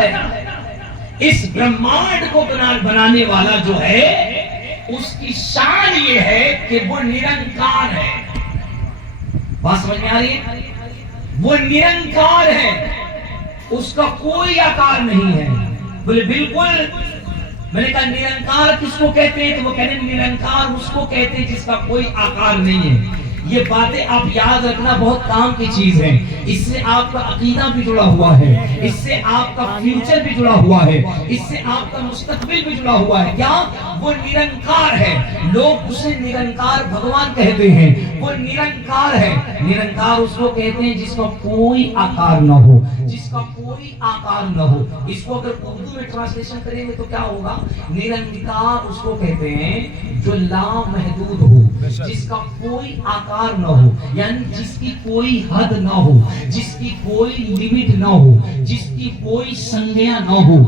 ہے اس برہمانڈ کو بنانے والا جو ہے اس کی شان یہ ہے کہ وہ نرنکار ہے. بات سمجھ میں آ رہی ہے؟ وہ نرنکار ہے, اس کا کوئی آکار نہیں ہے. بولے بالکل. میں نے کہا نرنکار کس کو کہتے ہیں؟ تو وہ کہتے ہیں نرنکار اس کو کہتے ہیں جس کا کوئی آکار نہیں ہے. یہ باتیں آپ یاد رکھنا بہت کام کی چیز ہے. اس سے آپ کا عقیدہ بھی جڑا ہوا ہے, اس سے آپ کا فیوچر بھی جڑا ہوا ہے, اس سے آپ کا مستقبل بھی جڑا ہوا ہے. کیا؟ وہ نرنکار ہے. لوگ اسے نرنکار بھگوان کہتے ہیں. وہ نرنکار ہے. نرنکار اس کو کہتے ہیں جس کا کوئی آکار نہ ہو, جس کا کوئی آکار نہ ہو. اس کو اگر اردو میں ٹرانسلیشن کریں گے تو کیا ہوگا؟ نرنکار اس کو کہتے ہیں جو لامحدود ہو, جس کا کوئی آکار نہ ہو, یعنی جس کی کوئی حد نہ ہو, جس کی کوئی لیمٹ نہ ہو, جس کی کوئی سنجھا نہ ہو,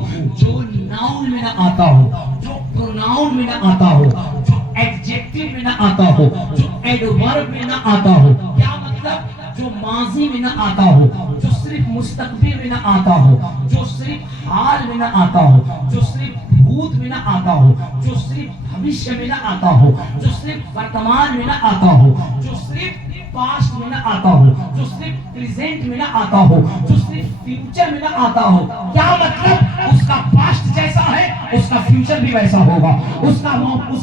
جو ناؤن میں نہ آتا ہو, جو پروناؤن میں نہ آتا ہو, جو ایڈجیکٹیو میں نہ آتا ہو, جو ایڈورب میں نہ آتا ہو. کیا مطلب؟ جو ماضی میں نہ آتا ہو, جو صرف مستقبل میں نہ آتا ہو, جو صرف حال میں نہ آتا ہو, جو صرف بھوت میں نہ آتا ہو, جو صرف بھوشیہ میں نہ آتا ہو, جو صرف ورتمان میں نہ آتا ہو, جو صرف پاسٹ میں نہ آتا ہو, جو صرف پریزنٹ میں نہ آتا ہو, جو صرف فیوچر میں نہ آتا ہو. کیا مطلب؟ اس کا پاسٹ جیسا ہے اس کا فیوچر بھی ویسا ہوگا, اس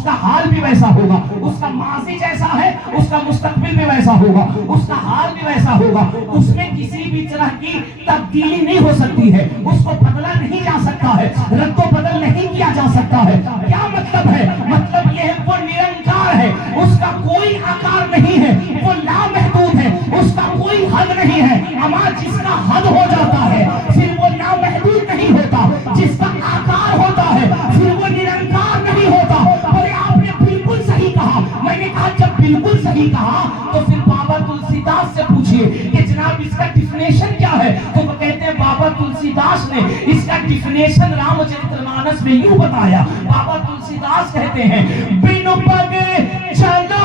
کا حال بھی ویسا ہوگا, اس کا ماضی جیسا ہے اس کا مستقبل بھی ویسا ہوگا, اس کا حال بھی ویسا ہوگا. اس میں کسی بھی طرح کی تبدیلی نہیں ہو سکتی ہے, اس کو بدلا نہیں جا سکتا ہے, رد و بدل نہیں کیا جا سکتا ہے. کیا مطلب ہے؟ مطلب یہ ہے وہ نرنکار ہے, اس کا کوئی آکار نہیں ہے, وہ لامحدود ہے, اس کا کوئی حد نہیں ہے. اما جس کا حد ہو جاتا ہے پھر وہ لامحدود نہیں ہوتا, جس کا آکار ہوتا ہے پھر وہ نرنکار نہیں ہوتا. بولے آپ نے بالکل صحیح کہا. میں نے کہا جب بالکل صحیح کہا تو پھر بابا تلسی داس سے پوچھئے کہ جناب اس کا ڈیفینیشن کیا ہے. تو وہ کہتے ہیں بابا تلسی داس نے اس کا ڈیفینیشن رام چرتر مانس میں یوں بتایا. بابا تلسی داس کہتے ہیں بینو پگے چلو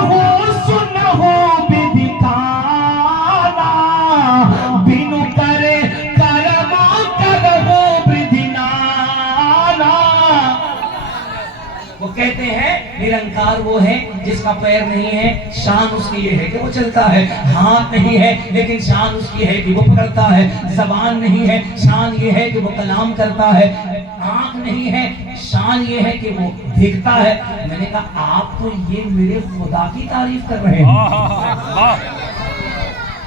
سنو بدھانا, بینو کرے کرما کرو بدھنانا. وہ کہتے ہیں نرنکار وہ ہے جس کا پیر نہیں ہے, شان اس کی یہ ہے کہ وہ چلتا ہے. ہاتھ نہیں ہے لیکن شان اس کی ہے کہ وہ پکڑتا ہے. زبان نہیں ہے, شان یہ ہے کہ وہ کلام کرتا ہے. آنکھ نہیں ہے, شان یہ ہے کہ وہ دیکھتا ہے. میں نے کہا آپ تو یہ میرے خدا کی تعریف کر رہے ہیں,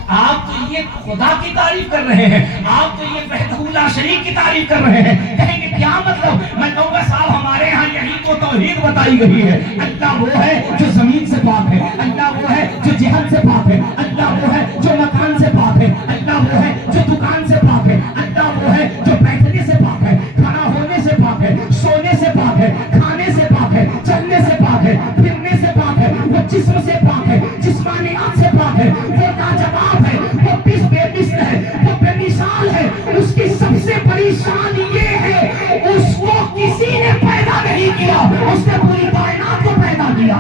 آپ تو یہ خدا کی تعریف کر رہے ہیں, آپ تو یہ وحدہ لا شریک کی تعریف کر رہے ہیں. کہیں گے کیا مطلب؟ میں کہوں گا صاحب ہمارے یہاں یہی تو توحید بتائی گئی ہے. اللہ وہ ہے جو زمین سے پاک ہے, اللہ وہ ہے جو جہت سے پاک ہے, اللہ وہ ہے جو مکان سے پاک ہے, اللہ وہ ہے جو دکان سے پاک ہے, اللہ وہ ہے جو بیٹھنے سے پاک ہے, کھڑا ہونے سے پاک ہے, سونے سے پاک ہے, کھانے سے پاک ہے, چلنے سے پاک ہے, پھرنے سے پاک ہے, وہ جسم سے پاک ہے, جسمانیات سے پاک ہے, وہ لاجواب ہے, وہ بے مثل ہے, وہ بے مثال ہے. اس کی سب سے بڑی شان یہ ہے اس کو کسی نے پیدا نہیں کیا, اس نے پوری کائنات کو پیدا کیا.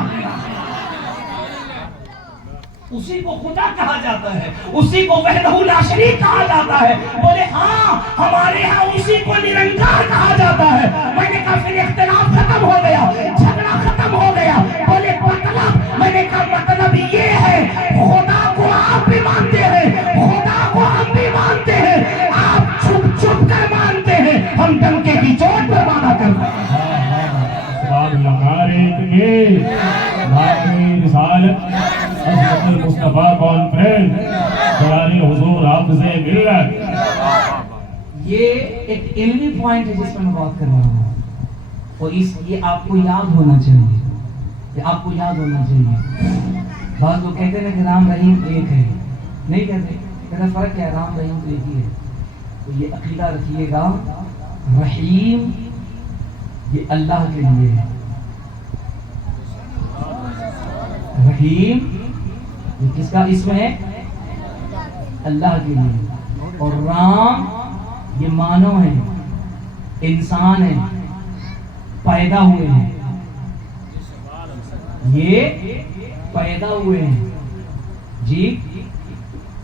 اسی کو خدا کہا جاتا ہے, اسی کو وحدہ لا شریک کہا جاتا ہے. بولے ہاں ہمارے ہاں اسی کو نرنکار کہا جاتا ہے. میں نے کہا پھر اختلاف ختم ہو گیا, جھگڑا ختم ہو گیا. بولے مطلب؟ میں نے کہا مطلب یہ ہے خدا کو آپ بھی مانتے ہیں, خدا کو ہم بھی مانتے ہیں, آپ چھپ چھپ کر مانتے ہیں, ہم ڈنکے کی چوٹ پر مانا کرتے ہیں. مصطفیٰ کانفرنس قرآن حضور آپ سے ملت. یہ ایک علمی پوائنٹ ہے جس پر میں بات کر رہا ہوں, اور یہ آپ کو یاد ہونا چاہیے, یہ آپ کو یاد ہونا چاہیے. بعض لوگ کہتے ہیں کہ رام رحیم ایک ہے, نہیں کہتے, کہتے فرق کیا ہے, رام رحیم تو ایک ہی ہے. تو یہ عقیدہ رکھیے گا, رحیم یہ اللہ کے لیے ہے, رحیم یہ کس کا اسم ہے؟ اللہ کے لیے. اور رام یہ مانو ہے, انسان ہے, پیدا ہوئے ہیں, یہ پیدا ہوئے ہیں جی,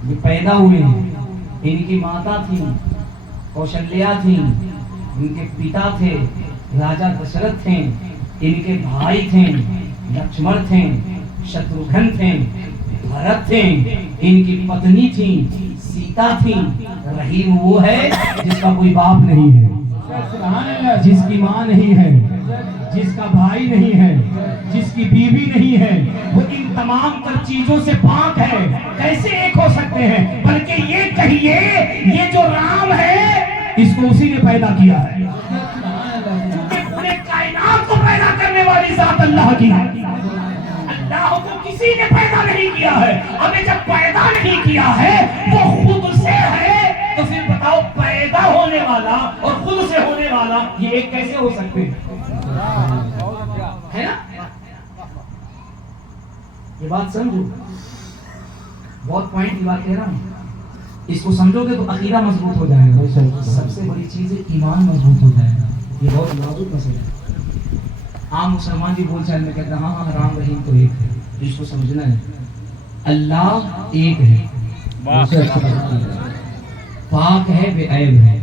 یہ پیدا ہوئے ہیں. ان کی ماتا تھی کوشلیہ تھی, ان کے پتا تھے راجا دشرتھ تھے، ان کے بھائی تھے لکشمن تھے، شتروگھن تھے، بھرت تھے، ان کی پتنی تھی سیتا تھی۔ رحیم وہ ہے جس کا کوئی باپ نہیں ہے، جس کی ماں نہیں ہے، جس کا بھائی نہیں ہے، جس کی بیوی نہیں ہے، وہ ان تمام تر چیزوں سے پاک ہے۔ کیسے ایک ہو سکتے ہیں؟ بلکہ یہ کہیے یہ جو رام ہے اس کو اسی نے پیدا کیا ہے، کیونکہ پورے کائنات کو پیدا کرنے والی ذات اللہ کی ہے۔ اللہ کو کسی نے پیدا نہیں کیا ہے۔ ابھی جب پیدا نہیں کیا ہے وہ خود سے ہے، تو پھر بتاؤ پیدا ہونے والا اور خود سے ہونے والا یہ ایک کیسے ہو سکتے ہیں؟ ہے نا؟ یہ بات سمجھو، بہت پوائنٹ کی بات کہہ رہا ہوں، اس کو سمجھو گے تو عقیدہ مضبوط ہو جائے گا۔ سب سے بڑی چیز ہے ایمان مضبوط ہو جائے گا۔ یہ بہت نازک مسئلہ ہے۔ عام مسلمان بھی بول چال میں کہتا ہاں ہاں رام رحیم تو ایک ہے، اس کو سمجھنا ہے۔ اللہ ایک ہے، پاک ہے، بے عیب ہے۔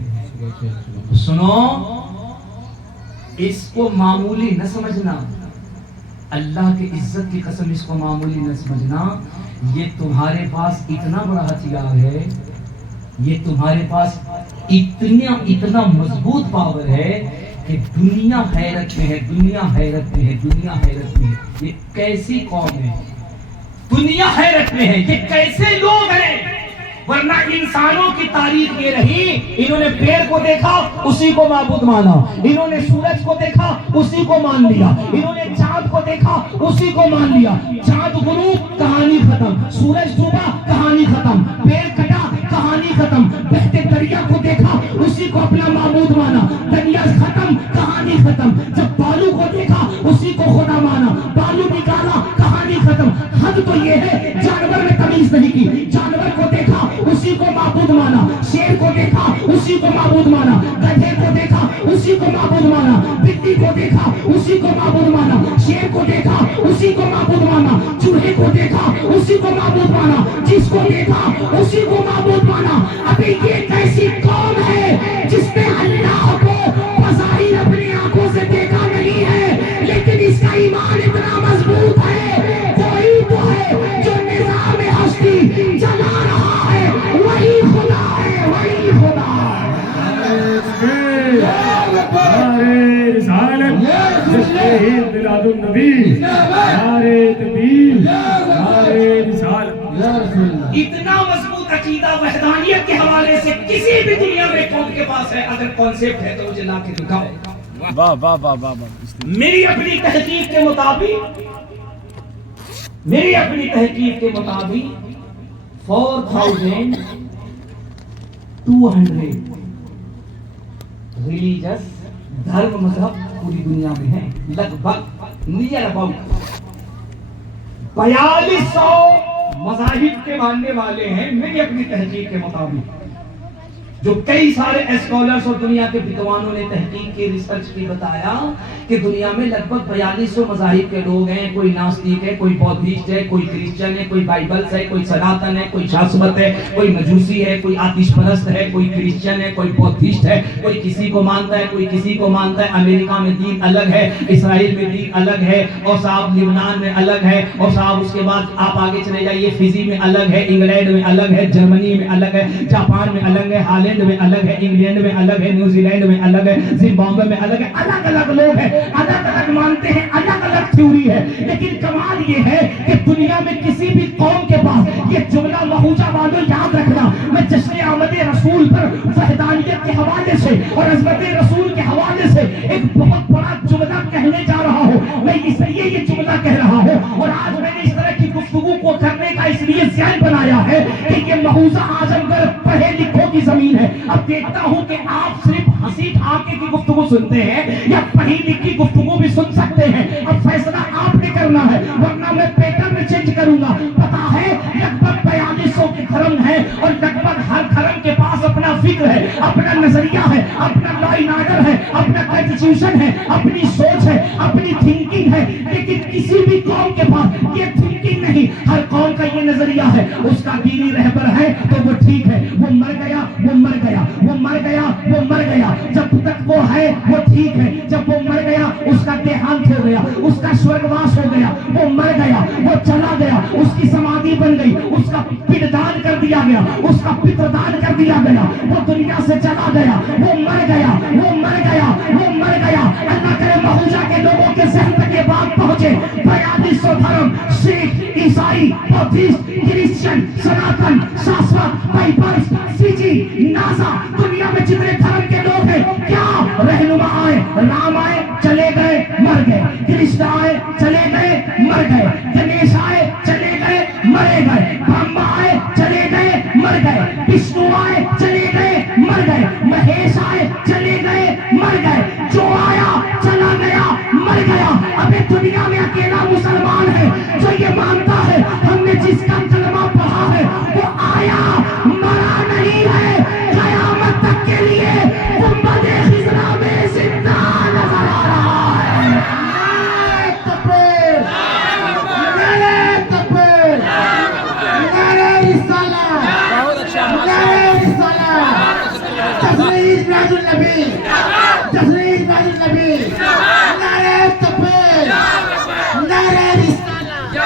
سنو، اس کو معمولی نہ سمجھنا، اللہ کی عزت کی قسم اس کو معمولی نہ سمجھنا۔ یہ تمہارے پاس اتنا بڑا ہتھیار ہے، یہ تمہارے پاس اتنا مضبوط پاور ہے کہ دنیا حیرت میں ہے، دنیا حیرت میں ہے، دنیا حیرت میں ہے۔ یہ کیسی قوم ہے؟ دنیا حیرت میں ہے، یہ کیسے لوگ ہیں؟ ورنہ انسانوں کی تاریخ یہ رہی، انہوں نے پیڑ کو دیکھا اسی کو معبود مانا، انہوں نے سورج کو دیکھا اسی کو مان لیا، انہوں نے چاند کو دیکھا اسی کو مان لیا۔ چاند غروب کہانی ختم، سورج ڈوبا کہانی ختم، پیڑ کٹا کہانی ختم، بہتے دریا کو دیکھا اسی کو اپنا معبود مانا، دریا ختم کہانی ختم۔ جب بالو کو دیکھا اسی کو خدا مانا، بالو نکالا کہانی ختم۔ حد تو یہ ہے جانور میں تمیز نہیں کی، جانور کو دیکھا اسی کو معبود مانا، شیر کو دیکھا اسی کو معبود مانا، گدھے کو دیکھا اسی کو معبود مانا، بلی کو دیکھا اسی کو معبود مانا، شیر کو دیکھا اسی کو معبود مانا، چوہے کو دیکھا اسی کو معبود مانا، جس کو دیکھا اسی کو معبود مانا۔ ابھی یہ کیسی قوم ہے جس نے اللہ کو بظاہر اپنی آنکھوں سے دیکھا نہیں ہے، لیکن اس کا ایمان اتنا مضبوط ہے، کوئی تو ہے جو نظام ہستی چلا رہا ہے، وہی خدا ہے، وہی خدا ہے۔ نعرے رسالت، جشن میلاد النبی، نعرے تکبیر، نعرے رسالت۔ اتنا مضبوط عقیدہ وحدانیت کے حوالے سے کسی بھی دنیا میں قوم کے پاس ہے، اگر کانسیپٹ ہے تو مجھے لا کے دکھاؤ۔ واہ واہ واہ واہ واہ۔ میری اپنی تحقیق کے مطابق 4200 ریلیجس دھرم مذہب پوری دنیا میں ہیں، لگ بھگ نیئر اباؤٹ 4200 مذاہب کے ماننے والے ہیں میری اپنی تحقیق کے مطابق، جو کئی سارے اسکالرز اور دنیا کے بدوانوں نے تحقیق کی، ریسرچ کی، بتایا کہ دنیا میں لگ بھگ 4200 مذاہب کے لوگ ہیں۔ کوئی ناستک ہے، کوئی بودھسٹ ہے، کوئی کرسچن ہے، کوئی بائبلس ہے، کوئی سناتن ہے، کوئی شاسوت ہے، کوئی مجوسی ہے، کوئی آتش پرست ہے، کوئی کرسچن ہے، کوئی بودھسٹ ہے، کوئی کسی کو مانتا ہے، کوئی کسی کو مانتا ہے۔ امریکہ میں دین الگ ہے، اسرائیل میں دین الگ ہے، اور صاحب لبنان میں الگ ہے، اور صاحب اس کے بعد آپ آگے چلے جائیے، فجی میں الگ ہے، انگلینڈ میں الگ ہے، جرمنی میں الگ ہے، جاپان میں الگ ہے، ہالینڈ میں الگ ہے، انگلینڈ میں الگ ہے، نیوزی لینڈ میں الگ ہے، زمبابوے میں الگ ہے۔ الگ الگ لوگ ہیں، الگ الگ مانتے ہیں، الگ الگ تھیوری ہے، لیکن کمال یہ ہے کہ دنیا میں کسی بھی قوم کے پاس یہ جملہ مہوجہ والوں یاد رکھنا، میں جشن آمد رسول پر وحدانیت کے حوالے سے اور عظمت رسول کے حوالے سے ایک بہت بڑا جملہ کہنے جا رہا ہوں۔ میں اس لیے یہ جملہ کہہ رہا ہوں، اور آج میں نے اس طرح کی گفتگو کو کرنے کا اس لیے ذہن بنایا ہے کہ یہ مہوزہ اعظم گڑھ پڑھے لکھوں کی زمین ہے۔ اب دیکھتا ہوں کہ آپ صرف ہنسی ٹھاکے کی گفتگو سنتے ہیں یا پڑھی لکھی گفتگو بھی سن سکتے ہیں، اب فیصلہ آپ نے کرنا ہے، ورنہ میں پیٹرن چینج کروں گا۔ پتا ہے لگ بھگ 4200 کے دھرم ہیں، اور لگ بھگ ہر دھرم کے پاس اپنا فکر ہے، اپنا نظریہ ہے، اپنا لا اینڈ آرڈر ہے، اپنا کانسٹیٹیوشن ہے، اپنی سوچ ہے، اپنی تھنکنگ ہے، لیکن کسی بھی قوم کے پاس یہ تھنکنگ نہیں، ہر قوم کا یہ نظریہ ہے، اس کا دینی رہبر ہے تو وہ ٹھیک ہے، وہ مر گیا وہ مر گیا، وہ مر گیا وہ مر گیا، جب تک وہ ہے وہ ٹھیک ہے، جب وہ مر گیا اس کا دیہانت ہو گیا، اس کا سورگواس ہو گیا، وہ مر گیا وہ چلا گیا، اس کی سمادھی بن گئی، اس کا پنڈدان کر دیا گیا، اس کا پتردان کر دیا گیا، وہ دنیا سے چلا گیا، وہ مر گیا وہ مر گیا وہ مر گیا۔ اللہ کرے مہوجہ کے لوگوں کے ذہن تک یہ بات پہنچے، 4200 دھرم، سکھ، عیسائی، بودھسٹ، کرسچن، سناتن، ساسوت، بائبلس، سیجی، ناسا، دنیا میں جتنے دھرم کے لوگ ہیں، کیا رہنما آئے، رام آئے چلے گئے مر گئے، کرشن آئے چلے گئے مر گئے، گنیش آئے چلے گئے مرے گئے، برہما آئے چلے گئے مر گئے، وشنو آئے چلے گئے مر گئے، مہیش آئے چلے گئے مر گئے، جو آیا چلا گیا مر گیا۔ ابھی دنیا میں اکیلا مسلمان ہے جو یہ مانتا ہے ہم نے جس کا کلمہ پڑھا ہے وہ آیا مرا نہیں ہے، قیامت تک کے لیے گنبد خضرا میں زندہ نظر آ رہا ہے۔ نعرہ تکبیر، نعرہ تکبیر، نعرہ رسالہ، نعرہ رسالہ، تفریح میلاد النبی، تفریح میلاد النبی، نعرہ تکبیر، نعرہ رسالہ۔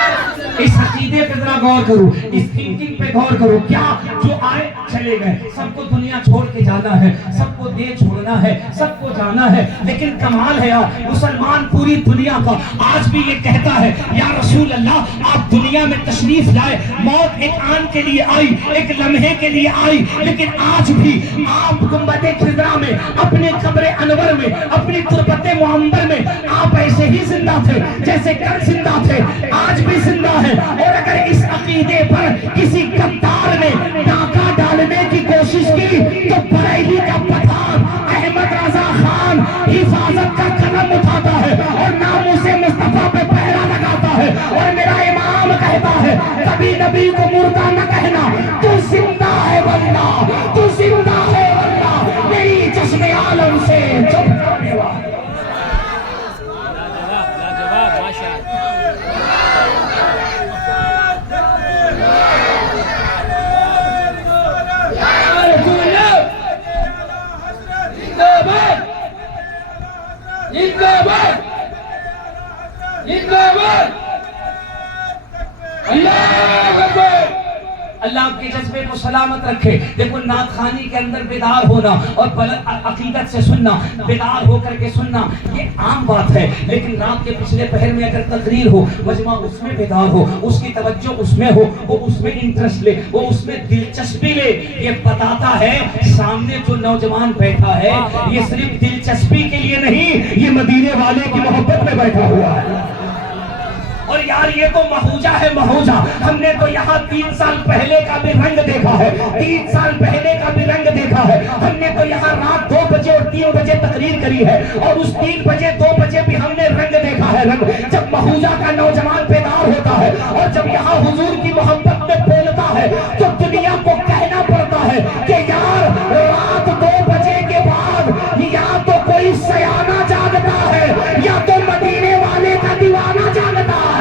اس عقیدے پہ ذرا غور کرو، اس تھنکنگ پہ غور کرو، کیا جو آئے چلے گئے، سب کو دنیا چھوڑ کے جانا ہے، سب کو دے چھوڑنا ہے، سب کو جانا ہے، لیکن کمال ہے یار مسلمان پوری دنیا کا آج بھی یہ کہتا ہے یا رسول اللہ آپ دنیا میں تشریف لائے، موت ایک آن کے لیے آئی، ایک لمحے کے لیے آئی، لیکن آج بھی آپ گنبد خضرا میں، اپنے قبر انور میں، اپنی تربت معمر میں آپ ایسے ہی زندہ تھے جیسے کل زندہ تھے، آج بھی زندہ ہے۔ اور اگر اس عقیدے پر کسی غدار نے ڈاکہ ڈالنے کی کوشش کی تو بریلی کا پٹھان احمد رضا خان حفاظت کا قدم اٹھاتا ہے اور ناموس مصطفیٰ پہ پہرا لگاتا ہے، اور میرا امام کہتا ہے کبھی نبی کو مردہ نہ کہنا، تو زندہ ہے واللہ، تو زندہ ہے واللہ، میری چشم عالم سے چپ کرنے والا۔ اللہ آپ کے جذبے کو سلامت رکھے۔ دیکھو نعت خوانی کے اندر بیدار ہونا اور بلند عقیدت سے سننا، بیدار ہو کر کے سننا یہ عام بات ہے، لیکن نعت کے پچھلے پہر میں اگر تقریر ہو، مجمع اس میں بیدار ہو، اس کی توجہ اس میں ہو، وہ اس میں انٹرسٹ لے، وہ اس میں دلچسپی لے، یہ بتاتا ہے سامنے جو نوجوان بیٹھا ہے یہ صرف دلچسپی کے لیے نہیں، یہ مدینے والے کی محبت میں بیٹھا ہوا ہے۔ اور یار یہ تو مہوجہ ہے مہوجہ، ہم نے تو یہاں 3 سال پہلے کا بھی رنگ دیکھا ہے، 3 سال پہلے کا بھی رنگ دیکھا ہے، ہم نے تو یہاں رات 2 بجے اور 3 بجے تقریر کری ہے، اور اس 3 بجے 2 بجے بھی ہم نے رنگ دیکھا ہے، رنگ جب مہوجہ کا نوجوان بیدار ہوتا ہے اور جب یہاں حضور کی محبت میں بولتا ہے تو دنیا کو کہنا پڑتا ہے کہ یار رات 2 بجے کے بعد یا تو کوئی سیانہ جاگتا ہے یا تو مدینے والے کا دیوانہ جاگتا ہے۔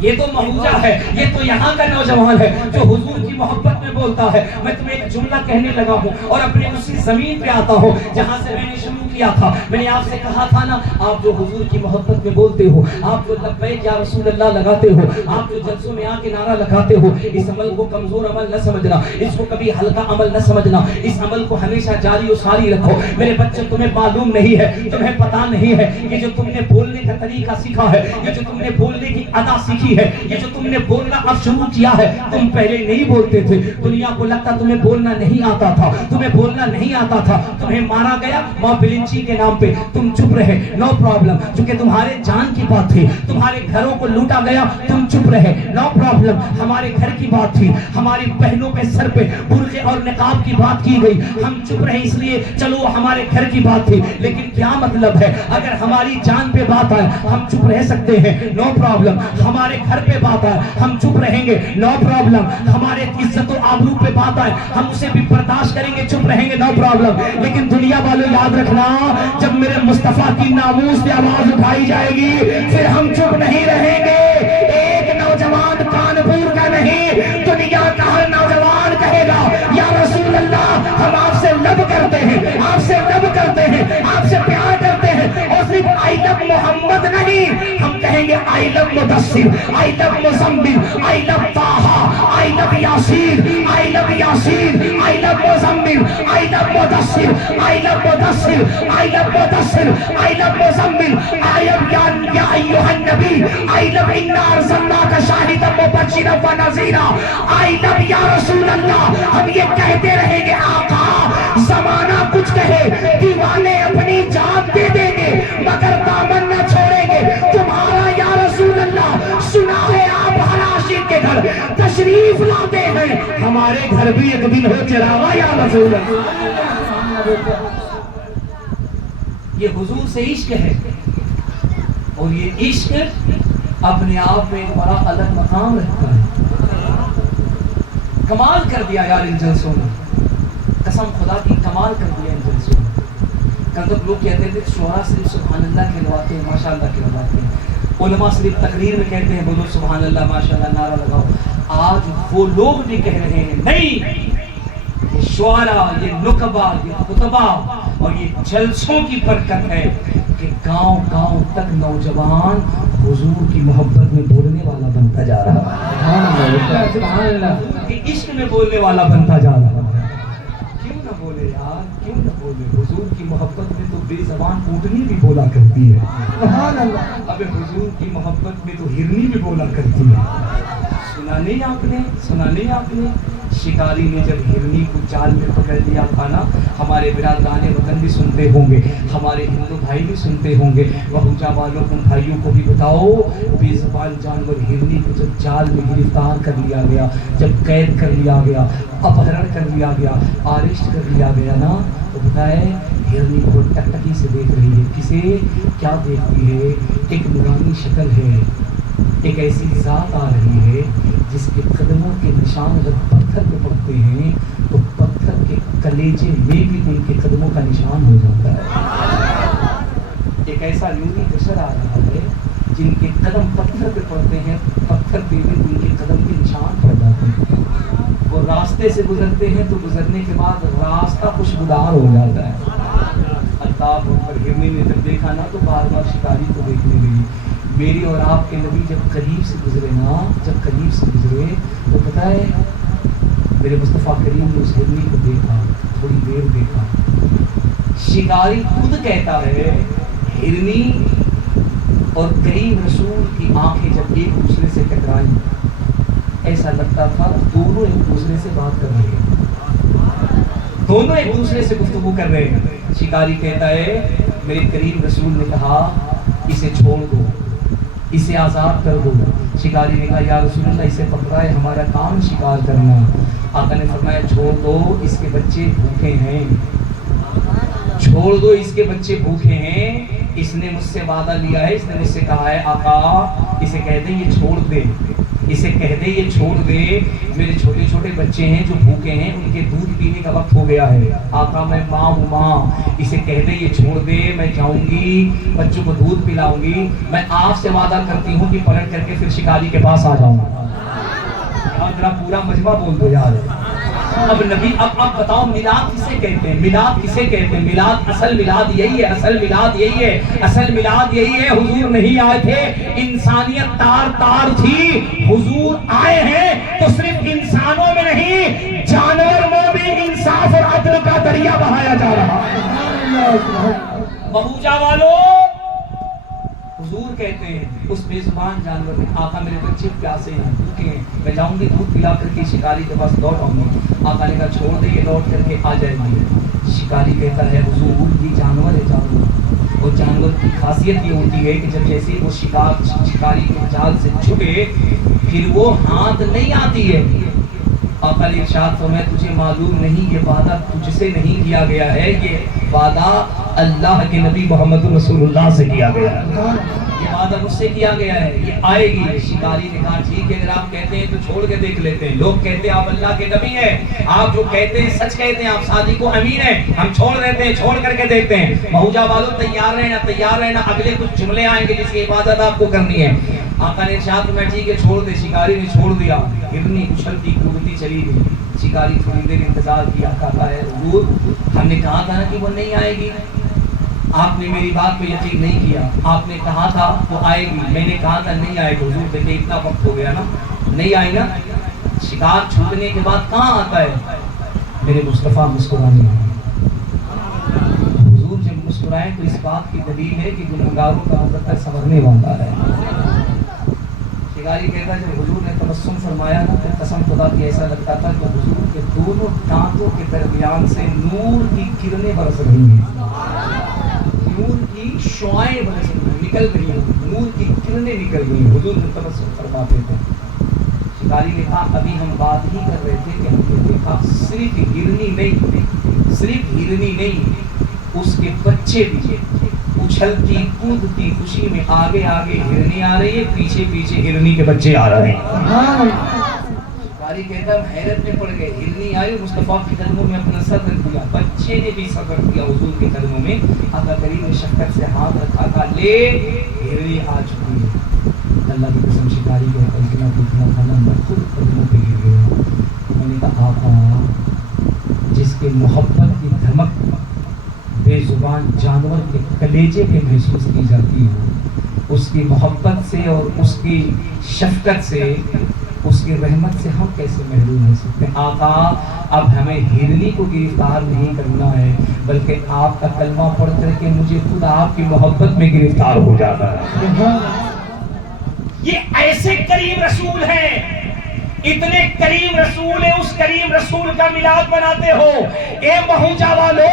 یہ تو مہوجہ ہے، یہ تو یہاں کا نوجوان ہے جو حضور کی محبت میں بولتا ہے۔ میں تمہیں ایک جملہ کہنے لگا ہوں اور اپنے اسی زمین پہ آتا ہوں جہاں سے میں نے شروع کیا تھا۔ میں نے آپ سے کہا تھا نا، آپ جو حضور کی محبت میں بولتے ہو، آپ جو لبیک یا رسول اللہ لگاتے ہو، آپ جو جلسوں میں آ کے نعرہ لگاتے ہو، اس عمل کو کمزور عمل نہ سمجھنا، اس کو کبھی ہلکا عمل نہ سمجھنا، اس عمل کو ہمیشہ جاری و ساری رکھو۔ میرے بچے تمہیں معلوم نہیں ہے، تمہیں پتا نہیں ہے، یہ جو تم نے بولنے کا طریقہ سیکھا ہے، یہ جو تم نے بولنے کی ادا سیکھی ہے، یہ جو تم نے بولنا اب شروع کیا ہے، تم پہلے نہیں بولتے تھے، دنیا کو لگتا تمہیں بولنا نہیں آتا تھا، تمہیں بولنا نہیں آتا تھا، تمہیں مارا گیا ماں بلنچی کے نام پہ، تم چپ رہے، نو پرابلم، چونکہ تمہارے جان کی بات تھی، تمہارے گھروں کو لوٹا گیا، تم چپ رہے، نو پرابلم، ہمارے گھر کی بات تھی، ہماری بہنوں پہ سر پہ برقع اور نقاب کی بات کی گئی، ہم چپ رہے اس لیے چلو ہمارے گھر کی بات تھی، لیکن کیا مطلب ہے اگر ہماری جان پہ بات آئے ہم چپ رہ سکتے ہیں، نو پرابلم، ہمارے گھر پہ بات آئے ہم چپ رہیں گے، نو پرابلم، ہمارے عزت و آبرو پہ بات آئے ہم اسے بھی برداشت کریں گے، چپ رہیں گے، نو پرابلم، لیکن دنیا والوں یاد رکھنا جب میرے مصطفیٰ کی ناموس پہ آواز اٹھائی جائے گی پھر ہم چپ نہیں رہیں گے. ایک نوجوان کانپور کا نہیں دنیا کا ہر نوجوان کہے گا یا رسول اللہ ہم آپ سے لب کرتے ہیں, آپ سے لب کرتے ہیں, آپ سے پیار کرتے ہیں. اور صرف آئی لو محمد نہیں, ہم کہیں گے آئی لو مدثر, آئی لو مزمل, آئی لو طٰہٰ, آئی لو یاسین, آئی لو یاسین, آئی لو مزمل, آئی لو مدثر, آئی لو مدثر, آئی لو مدثر, آئی لو مزمل, آئی لو یا ایھا النبی, آئی لو انا ارسلناک شاہدا مبشرا ونذیرا, آئی لو یا رسول اللہ. ہم یہ کہتے رہیں گے آقا زمانہ کچھ کہے دیوانے اپنی جان دے دیں گے مگر دامن نہ چھوڑیں گے تمہارا یا رسول اللہ. سنا ہے آپ ہر عاشق کے گھر تشریف لاتے ہیں, ہمارے گھر بھی ایک دن ہو چراغا یا رسول اللہ. یہ حضور سے عشق ہے اور یہ عشق اپنے آپ میں بڑا الگ مقام رکھتا ہے. کمال کر دیا یار ان جلسوں نے, قسم خدا کی کمال کر دیا ان جلسوں نے. کل تک لوگ کہتے تھے شعراء صرف سبحان اللہ کہلواتے ہیں, ماشاء اللہ کہلواتے ہیں. علماء صرف تقریر میں کہتے ہیں بولو سبحان اللہ ماشاء اللہ نعرہ لگاؤ. آج وہ لوگ بھی کہہ رہے ہیں نہیں, یہ شعراء, یہ نقبہ, یہ خطبہ اور یہ جلسوں کی برکت ہے کہ گاؤں گاؤں تک نوجوان حضور کی محبت میں بولنے والا بنتا جا رہا ہے, سبحان اللہ, کہ عشق میں بولنے والا بنتا جا رہا ہے. کیوں نہ بولے یار, کیوں نہ بولے. حضور کی محبت میں تو بے زبان اونٹنی بھی بولا کرتی ہے, سبحان اللہ. اب حضور کی محبت میں تو ہرنی بھی بولا کرتی ہے. سنا نہیں آپ نے, سنا نہیں آپ نے شکاری نے جب ہرنی کو جال میں پکڑ لیا تھا نا, ہمارے برادران وطن بھی سنتے ہوں گے, ہمارے ہندو بھائی بھی سنتے ہوں گے. بہوچا والوں ان بھائیوں کو بھی بتاؤ, بے زبان جانور ہرنی کو جب جال میں گرفتار کر لیا گیا, جب قید کر لیا گیا, اپہرن کر لیا گیا, آرسٹ کر لیا گیا نا, تو بتائے ہرنی کو ٹکٹکی سے دیکھ رہی ہے. کسے کیا دیکھتی ہے؟ ایک نورانی شکل ہے, ایک ایسی ذات آ رہی ہے جس کے قدموں کے نشان اگر پتھر پہ پڑتے ہیں تو پتھر کے کلیجے میں بھی ان کے قدموں کا نشان ہو جاتا ہے. ایک ایسا نوری بشر آ رہا ہے جن کے قدم پتھر پہ پڑتے ہیں, پتھر پہ بھی ان کے قدم کے نشان پڑ جاتے ہیں. وہ راستے سے گزرتے ہیں تو گزرنے کے بعد راستہ خوشبودار ہو جاتا ہے. اللہ پر ہرنی نے جب دیکھا نا تو بار بار شکاری کو دیکھنے لگی. میری اور آپ کے نبی جب قریب سے گزرے نا, جب قریب سے گزرے تو پتہ ہے میرے مصطفیٰ کریم نے اس ہرنی کو دیکھا, تھوڑی دیر دیکھا. شکاری خود کہتا ہے ہرنی اور کریم رسول کی آنکھیں جب ایک دوسرے سے ٹکرائیں ایسا لگتا تھا دونوں ایک دوسرے سے بات کر رہے ہیں, دونوں ایک دوسرے سے گفتگو کر رہے ہیں. شکاری کہتا ہے میرے کریم رسول نے کہا اسے چھوڑ دو, اسے آزاد کر دو. شکاری نے کہا یا رسول اللہ اسے پکڑا ہے, ہمارا کام شکار کرنا. آقا نے فرمایا چھوڑ دو, اس کے بچے بھوکے ہیں, چھوڑ دو, اس کے بچے بھوکے ہیں. اس نے مجھ سے وعدہ لیا ہے, اس نے مجھ سے کہا ہے آقا اسے کہہ دے یہ چھوڑ دے, اسے کہہ دے یہ چھوڑ دے. میرے چھوٹے چھوٹے بچے ہیں جو بھوکے ہیں, ان کے دودھ پینے کا وقت ہو گیا ہے. آقا میں ماں ہوں ماں, اسے کہہ دے یہ چھوڑ دے, میں جاؤں گی بچوں کو دودھ پلاؤں گی. میں آپ سے وعدہ کرتی ہوں کہ پلٹ کر کے پھر شکاری کے پاس آ جاؤں گا. ذرا پورا مجمع بول دو یار. اب نبی اب بتاؤ میلاد کسے کہتے ہیں, میلاد کسے کہتے ہیں؟ میلاد اصل میلاد یہی ہے, اصل میلاد یہی ہے, اصل میلاد یہی ہے. حضور نہیں آئے تھے, انسانیت تار تار تھی. حضور آئے ہیں تو صرف انسانوں میں نہیں جانور میں بھی انصاف اور عدل کا دریا بہایا جا رہا ہے. بہوچا والوں حضور کہتے ہیں اس بے زبان جانور نے آقا میرے بچے پیاسے ہیں, بھوکے ہیں, میں جاؤں گی دودھ پلا کر کے شکاری کے پاس لوٹ آؤں گی. آقا نے کہا چھوڑ دے, یہ لوٹ کر کے آ جائے گی. شکاری کہتا ہے حضور یہ جانور ہے جانور, اور جانور کی خاصیت یہ ہوتی ہے کہ جب جیسے وہ شکاری کے جال سے چھٹے پھر وہ ہاتھ نہیں آتی ہے, آقا نے ارشاد فرمایا تجھے معلوم نہیں یہ وعدہ تجھ سے نہیں کیا گیا ہے، یہ وعدہ اللہ کے نبی محمد رسول اللہ سے کیا گیا ہے، یہ وعدہ مجھ سے کیا گیا ہے، یہ آئے گی۔ شکاری نے کہا ٹھیک ہے اگر آپ کہتے ہیں تو چھوڑ کے دیکھ لیتے ہیں، لوگ کہتے ہیں آپ اللہ کے نبی ہیں، آپ جو کہتے ہیں سچ کہتے ہیں، آپ صادق و امین ہیں، ہم چھوڑ دیتے ہیں، چھوڑ کر کے دیکھتے ہیں۔ مہوجہ والوں تیار رہنا، تیار رہنا، اگلے کچھ جملے آئیں گے جس کی حفاظت آپ کو کرنی ہے۔ آقا نے ارشاد فرمایا ٹھیک ہے چھوڑ دے، شکاری نے چھوڑ دیا، ہرنی اچھلتی کودتی چلی گئی۔ شکاری تھوڑی دیر انتظار کیا، کہا ہے حضور ہم نے کہا تھا نا کہ وہ نہیں آئے گی، آپ نے میری بات پہ یقین نہیں کیا، آپ نے کہا تھا وہ آئے گی، میں نے کہا تھا نہیں آئے گی۔ حضور دیکھیں اتنا وقت ہو گیا نا، نہیں آئی نا، شکار چھوٹنے کے بعد کہاں آتا ہے؟ میرے مصطفیٰ مسکرانے ہیں۔ حضور جب مسکرائیں تو اس بات کی دلیل ہے کہ گنہگاروں کا حضرت سنورنے والا ہے۔ شکاری کہتا ہے جب حضور نے تبسم فرمایا نا تو قسم خدا کی ایسا لگتا تھا کہ حضور کے دونوں دانتوں کے درمیان سے نور کی کرنیں برس رہی ہیں، نور کی شعائیں برس رہی ہیں، نکل رہی ہیں، نور کی کرنیں نکل رہی ہیں۔ حضور نے تبسم فرماتے تھے۔ شکاری نے کہا ابھی ہم بات ہی کر رہے تھے کہ ہم نے دیکھا صرف ہرنی نہیں، صرف ہرنی نہیں، اس کے بچے بھی اچھلتی کودتی خوشی میں آگے آگے ہرنی آ رہی ہے، پیچھے پیچھے ہرنی کے بچے آ رہے ہیں۔ شکاری کہتا ہم حیرت میں پڑ گئے، ہرنی آئی مصطفیٰ کے قدموں میں اپنا سر رکھ دیا، بچے نے بھی سر رکھ دیا حضور کے قدموں میں۔ آقا کریم نے شفقت سے ہاتھ رکھا تھا، لے ہرنی آ چکی ہے۔ اللہ کی قسم شکاری کہتا اتنا دیکھنا تھا نا میں خود قدموں پہ گر گیا۔ میں نے کہا آقا جس کے محبت کی دھمک بے زبان جانور کے کلیجے پہ محسوس کی جاتی ہے، اس کی محبت سے اور اس کی شفقت سے، اس کی رحمت سے ہم کیسے محروم ہو سکتے ہیں؟ آقا اب ہمیں ہرنی کو گرفتار نہیں کرنا ہے بلکہ آپ کا کلمہ پڑھ کر کے مجھے خود آپ کی محبت میں گرفتار ہو جاتا ہے۔ یہ ایسے کریم رسول ہیں، اتنے کریم رسول ہیں، اس کریم رسول کا میلاد مناتے ہو۔ اے مہوجہ والو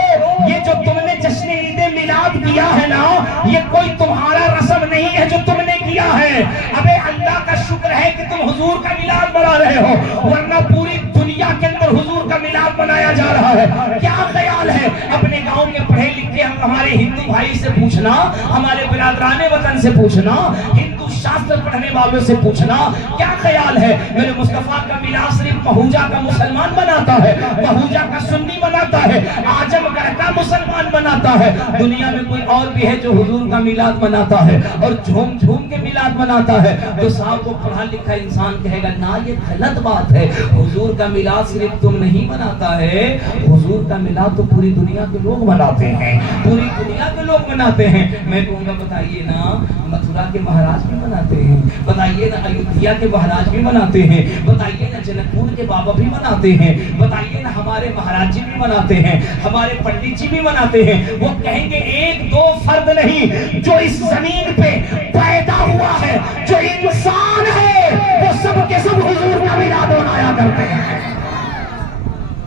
یہ جو تم نے جشن عید میلاد کیا ہے نا، یہ کوئی تمہارا رسم نہیں ہے جو تم نے کیا ہے، ابے اللہ کا شکر ہے کہ تم حضور کا میلاد منا رہے ہو، ورنہ پوری دنیا کے اندر حضور کا میلاد منایا جا رہا ہے۔ کیا خیال ہے اپنے گاؤں کے پڑھے لکھے ہمارے ہندو بھائی سے پوچھنا، ہمارے برادران وطن سے پوچھنا، ہندو شاستر پڑھنے والوں سے پوچھنا، کیا خیال ہے میرے مصطفیٰ کا میلاد صرف مہوجہ کا مسلمان مناتا ہے، مہوجہ کا سنی مناتا ہے، آجم گڑھ کا مسلمان مناتا ہے؟ دنیا میں کوئی اور بھی ہے جو حضور کا میلاد مناتا ہے اور جھوم جھوم کے میلاد مناتا ہے؟ تو صاحب وہ پڑھا لکھا انسان کہے گا نا یہ غلط بات ہے، حضور کا میلاد صرف تم نہیں مناتا ہے، حضور کا میلاد تو پوری دنیا کے لوگ مناتے ہیں، پوری دنیا کے لوگ مناتے ہیں۔ میں کہوں گا بتائیے نا متھرا کے مہاراج بھی مناتے ہیں، بتائیے نا ایودھیا کے مہاراج بھی مناتے ہیں، بتائیے نا جنک پور کے بابا بھی مناتے ہیں، بتائیے نا ہمارے مہاراج جی بھی مناتے ہیں، ہمارے پنڈت جی بھی مناتے ہیں۔ وہ کہیں گے ایک دو فرد نہیں، جو اس زمین پہ پیدا ہوا ہے، جو انسان ہے، وہ سب کے سب حضور کا میلاد منایا کرتے ہیں،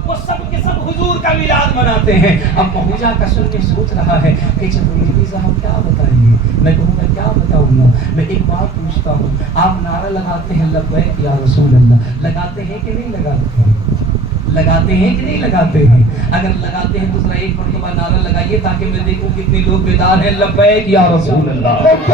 وہ سب کے سب حضور کا میلاد مناتے ہیں۔ اب مہوجہ کا سن کے سوچ رہا ہے کہ چترویدی صاحب کیا بتائیں گے؟ میں کہوں گا کیا بتاؤں گا؟ میں ایک بات پوچھتا ہوں، آپ نعرہ لگاتے ہیں لبیک یا رسول اللہ، لگاتے ہیں کہ نہیں لگاتے ہیں؟ لگاتے ہیں کہ نہیں لگاتے ہیں؟ اگر لگاتے ہیں تو ذرا ایک مرتبہ نعرہ لگائیے تاکہ میں دیکھوں کتنے لوگ بیدار ہیں۔ لبیک یا رسول اللہ، لبیک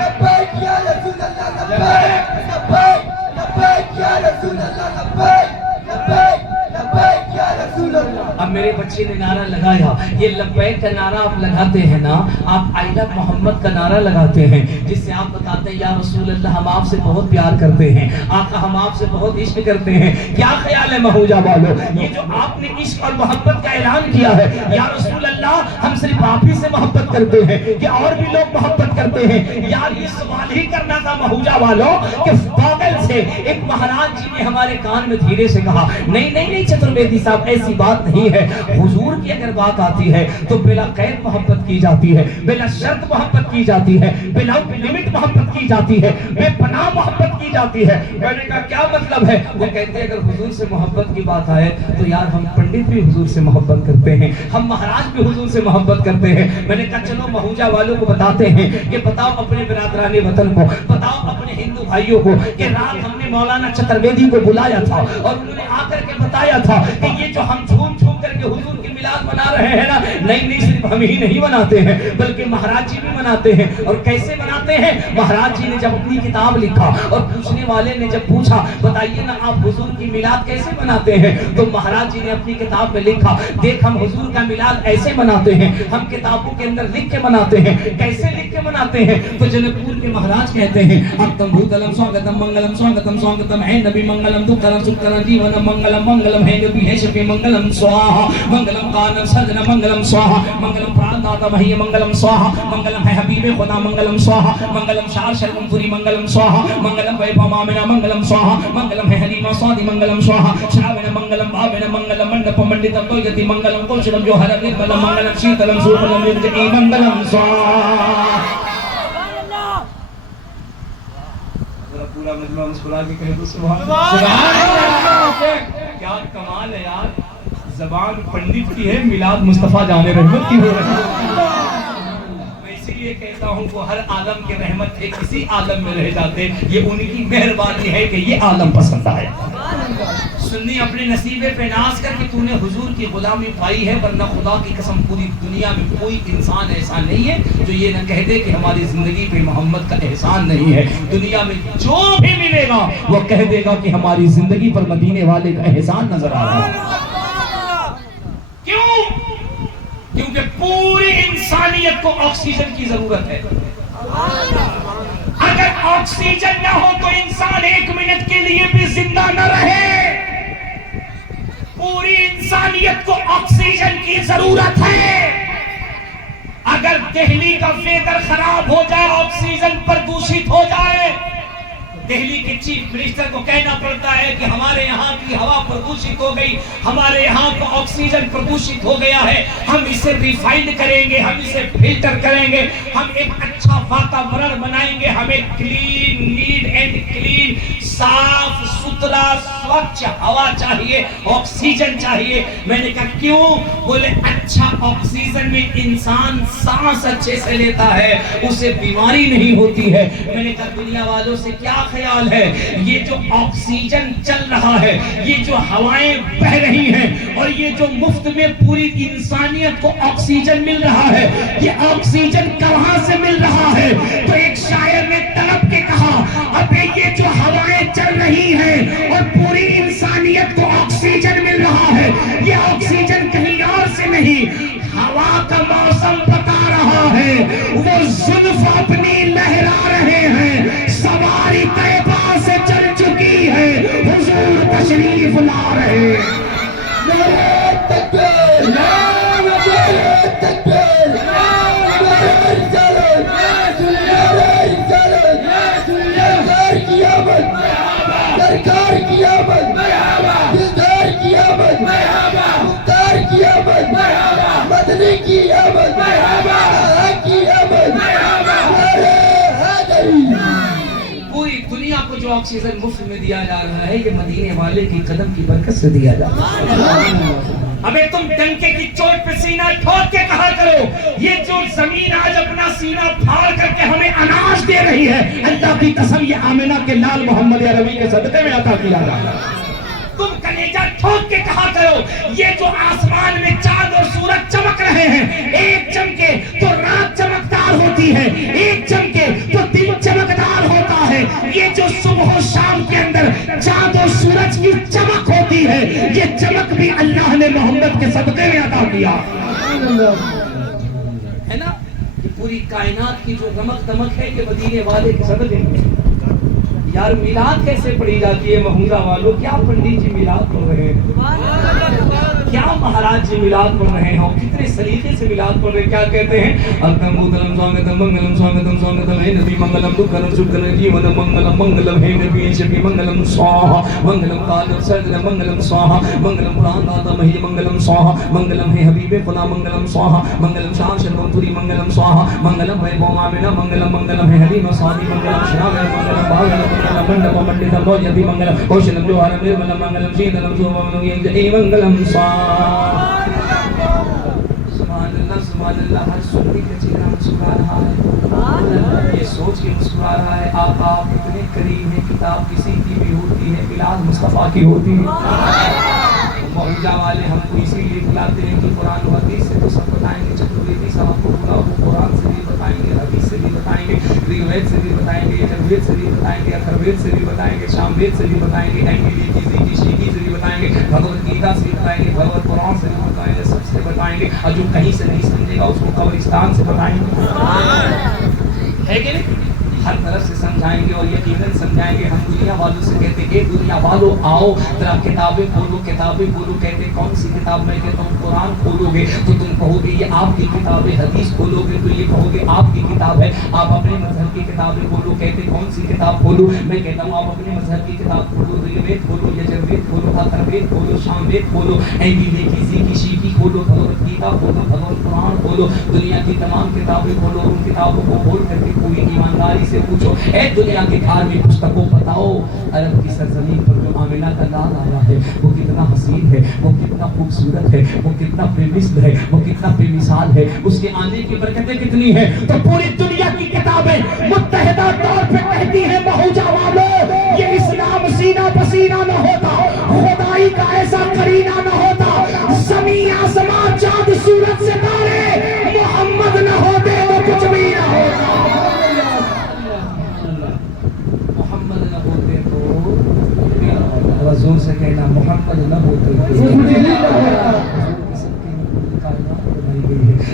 لبیک یا رسول اللہ، لبیک لبیک لبیک یا رسول اللہ، لبیک لبیک لبیک یا رسول اللہ۔ اب میرے بچے نے نعرہ لگایا، یہ لبیک کا نعرہ آپ لگاتے ہیں نا، آپ آئی لو محمد کا نعرہ لگاتے ہیں جس سے آپ بتاتے ہیں یا رسول اللہ ہم آپ سے بہت پیار کرتے ہیں، آقا ہم آپ سے بہت عشق کرتے ہیں۔ کیا خیال ہے مہوجہ والو، یہ جو آپ نے عشق اور محبت کا اعلان کیا ہے یا رسول اللہ ہم صرف آپ ہی سے محبت کرتے ہیں کہ اور بھی لوگ محبت کرتے ہیں؟ یار یہ سوال ہی کرنا تھا مہوجہ والو کہ بغل سے ایک مہاراج جی نے ہمارے کان میں دھیرے سے کہا نہیں نہیں نہیں چترویدی صاحب ایسی بات نہیں ہے، حضور کی اگر بات آتی ہے تو بلا قید محبت کی جاتی ہے، بلا شرط محبت کی جاتی ہے، بلا لمٹ محبت کی جاتی ہے، بے پناہ محبت کی جاتی ہے۔ میں نے کہا کیا مطلب ہے؟ وہ کہتے ہیں اگر حضور سے محبت کی بات آئے تو یار ہم پنڈت بھی حضور سے محبت کرتے ہیں، ہم مہاراج بھی حضور سے محبت کرتے ہیں. میں نے کہا چلو مہوجہ والوں کو بتاتے ہیں کہ بتاؤ اپنے برادران وطن کو, بتاؤ اپنے ہندو بھائیوں کو کہ رات ہم نے مولانا چترویدی کو بلایا تھا اور انہوں نے آ کر کے بتایا تھا کہ یہ جو ہم جھوم جھوم کر کے حضور کی میلاد منا رہے ہیں نا, نہیں صرف ہم ہی نہیں مناتے ہیں بلکہ مہاراج جی بھی مناتے ہیں. اور کیسے مناتے ہیں؟ مہاراج جی نے جب اپنی کتاب لکھا اور پوچھنے والے نے جب پوچھا بتائیے نا آپ حضور کی میلاد کیسے مناتے ہیں, تو مہاراج جی نے اپنی کتاب میں لکھا دیکھ ہم حضور کا میلاد ایسے مناتے ہیں, ہم کتابوں کے اندر لکھ کے مناتے ہیں. کیسے لکھ کے مناتے ہیں؟ تو جنک پور کے مہاراج کہتے ہیں اکتم بھوتلم سواگتم منگلم سواگتم سواگتم ہے نبی منگلم دکھرم سکھرم جیونم منگلم منگلم ہے نبی ہے شفی منگلم سواہا منگلم کانم سرجن منگلم سواہا منگلم پراناتا مہی منگلم سواہا منگلم ہے حبیب خدا منگلم سواہا منگلم شار شرکم پوری منگلم سواہا منگلم ویبھا مامنا منگلم سواہا منگلم ہے حلیمہ سوادی منگلم سواہا شراونا منگلم بھاونا منگلم منڈپم منڈتم دویتی منگلم کوشلم جوہرم نرملم منگلم شیتلم سوپلم یرجئی منگلم سواہا. پورا مجمع مسکرا کے کہے تو سبحان اللہ. کیا کمال ہے یار, زبان پنڈت کی ہے, میلاد مصطفیٰ جان رحمت کی ہو رہی ہے. میں اسی لیے کہتا ہوں کہ ہر عالم کے رحمت تھے کسی عالم میں رہ جاتے, یہ انہی کی مہربانی ہے کہ یہ عالم پسند آیا. سنی اپنے نصیبے پہ ناز کر کہ تو نے حضور کی غلامی پائی ہے, ورنہ خدا کی قسم پوری دنیا میں کوئی انسان ایسا نہیں ہے جو یہ نہ کہہ دے کہ ہماری زندگی پہ محمد کا احسان نہیں ہے. دنیا میں جو بھی ملے گا وہ کہہ دے گا کہ ہماری زندگی پر مدینے والے کا احسان نظر آ رہا ہے. کیوں؟ کیونکہ پوری انسانیت کو آکسیجن کی ضرورت ہے. اگر آکسیجن نہ ہو تو انسان ایک منٹ کے لیے بھی زندہ نہ رہے. پوری انسانیت کو آکسیجن کی ضرورت ہے. اگر دہلی کا ویدر خراب ہو جائے, آکسیجن پردوشت ہو جائے, دہلی کے چیف منسٹر کو کہنا پڑتا ہے کہ ہمارے یہاں کی ہوا پردوشت ہو گئی, ہمارے یہاں کا آکسیجن پردوشت ہو گیا ہے, ہم اسے ریفائنڈ کریں گے, ہم اسے فلٹر کریں گے, ہم ایک اچھا واتاورن بنائیں گے, ہمیں کلین, نیٹ اینڈ کلین, صاف ستھرا سوچھ ہوا چاہیے, آکسیجن چاہیے. میں نے کہا کیوں؟ بولے اچھا آکسیجن میں انسان سانس اچھے سے لیتا ہے, اسے بیماری نہیں ہوتی ہے. میں نے کہا دنیا والوں سے کیا خیال ہے, یہ جو آکسیجن چل رہا ہے, یہ جو ہوائیں بہ رہی ہیں, اور یہ جو مفت میں پوری انسانیت کو آکسیجن مل رہا ہے, یہ آکسیجن کہاں سے مل رہا ہے؟ تو ایک شاعر نے تڑپ کے کہا ابے یہ جو ہوائیں چل رہی ہیں اور پوری انسانیت کو آکسیجن مل رہا ہے, یہ آکسیجن کہیں اور سے نہیں, ہوا کا موسم بتا رہا ہے. وہ زلف اپنی لہرا رہے ہیں, سواری طیبہ سے چل چکی ہے, حضور تشریف لا رہے ہیں. نعرہ تکبیر, نعرہ تکبیر, نعرہ رسالت, نعرہ رسالت, سرکار کی آمد, سرکار کی آمد, دلدار کی آمد, مختار کی آمد, مدنی کی آمد, آہا کی آمد, نعرہ حیدری. پوری دنیا کو جو آکسیجن مفت میں دیا جا رہا ہے, یہ مدینے والے کی قدم کی برکت سے دیا جا رہا ہے. ابے تم ڈنکے کی چوٹ پہ سینہ ٹھوک کے کہا کرو, یہ جو زمین آج اپنا سینہ پھاڑ کر کے ہمیں اناج دے رہی ہے, اللہ کی قسم یہ آمنہ کے لال محمد عربی کے صدقے میں عطا کیا جا رہا ہے. تم کلیجہ ٹھوک کے کہا کرو, یہ جو آسمان میں چاند اور سورج چمک رہے ہیں, ایک چمکے تو رات چمکدار ہوتی ہے, ایک چمکے تو دن چمکدار ہوتا ہے. یہ جو صبح و شام کے اندر چاند اور سورج کی چمک ہوتی ہے, یہ چمک بھی اللہ نے محمد کے صدقے میں عطا کیا ہے نا. کہ پوری کائنات کی جو رمق دمک ہے کہ مدینے والے کے صدقے میں. یار میلاد کیسے پڑھی جاتی ہے محمودہ والوں؟ کیا پنڈت جی میلاد پڑھ رہے ہیں, کیا مہاراج جی میلاد پڑھ رہے ہیں, کتنے سلیقے سے میلاد پڑھ رہے ہیں. کیا کہتے ہیں؟ اکتم بھوتلم سواگتم منگلم سواگتم سواگتم ہے نبی منگلم دکھرم سکھرم جیونم منگلم منگلم ہے نبی شفی منگلم سواہا منگلم کالم سرجن منگلم سواہا منگلم پراناتا مہی منگلم سواہا منگلم ہے حبیب خدا منگلم سواہا منگلم شار شرکم پوری منگلم سواہا منگلم ویبھا مامنا منگلم منگلم ہے حلیمہ سوادی منگلم شراونا منگلم بھاونا منڈپم منڈتم دویتی منگلم کوشلم جوہرم نرملم منگلم شیتلم سوپلم یرجئی منگلم سواہا. سبحان اللہ. سبحان اللہ ہر سنی کا چہرہ مسکرا رہا ہے، یہ سوچ کے مسکرا رہا ہے آپ اتنے قریب ہیں، کتاب کسی کی بھی ہوتی ہے بلال مصطفیٰ کی ہوتی ہے۔ مہوجہ والے ہم کو اسی لیے بلاتے ہیں کہ قرآن و حدیث سے تو سب بتائیں گے، چترویدی صاحب کو بلاؤ وہ قرآن سے بھی بتائیں گے، حدیث سے بھی بتائیں گے، ریویت سے بھی بتائیں گے، یجروید سے بھی بتائیں گے، اتھروید سے بھی بتائیں گے، شاموید سے بھی بتائیں گے، شیکی سے بھی بتائیں گے، بھگوت گیتا سے بھی بتائیں گے، بھگوت قرآن سے بھی بتائیں گے، سب سے بتائیں گے، اور جو کہیں سے نہیں سمجھے گا اس کو قبرستان سے بتائیں گے، ہے کہ نہیں؟ ہر طرف سے سمجھائیں گے اور یقیناً سمجھائیں گے۔ ہم دنیا والوں سے کہتے ہیں دنیا والوں آؤ ذرا کتابیں کھولو، کتابیں کھولو، کہتے ہیں کون سی کتاب؟ میں کہتا ہوں قرآن کھولو گے تو تم کہو گے یہ آپ کی کتاب ہے، حدیث کھولو گے تو یہ کہو گے آپ کی کتاب ہے، آپ اپنے مذہب کی کتابیں کھولو، کہتے ہیں کون سی کتاب کھولو؟ میں کہتا ہوں آپ اپنے مذہب کی کتاب کھولو، ریوید کھولو، یجروید کھولو، اتھروید کھولو، شاموید کھولو، شیکی کھولو، بھگوت گیتا کھولو، بھگوت قرآن کھولو، دنیا کی تمام کتابیں کھولو، ان کتابوں کو کھول کر کے پوری ایمانداری سے پوچھو اے دنیا کے دھارمک پستکوں بتاؤ عرب کی سرزمین پر جو آمنہ کا لال آیا ہے وہ کتنا حسین ہے، وہ کتنا خوبصورت ہے، وہ کتنا بے مثل ہے، وہ کتنا بے مثال ہے، اس کے آنے کی برکتیں کتنی ہیں۔ تو پوری دنیا کی کتابیں متحدہ طور پہ کہتی ہیں مہوجہ والوں یہ اسلام سینہ پسینہ نہ ہوتا، خدائی کا ایسا کرینہ نہ ہوتا، زمین آسمان چاند سورج ستارے محمد نہ ہوتے تو کچھ بھی نہ ہوتا، محمد نہ ہوتے تو زور سے کہنا محمد نہ ہوتے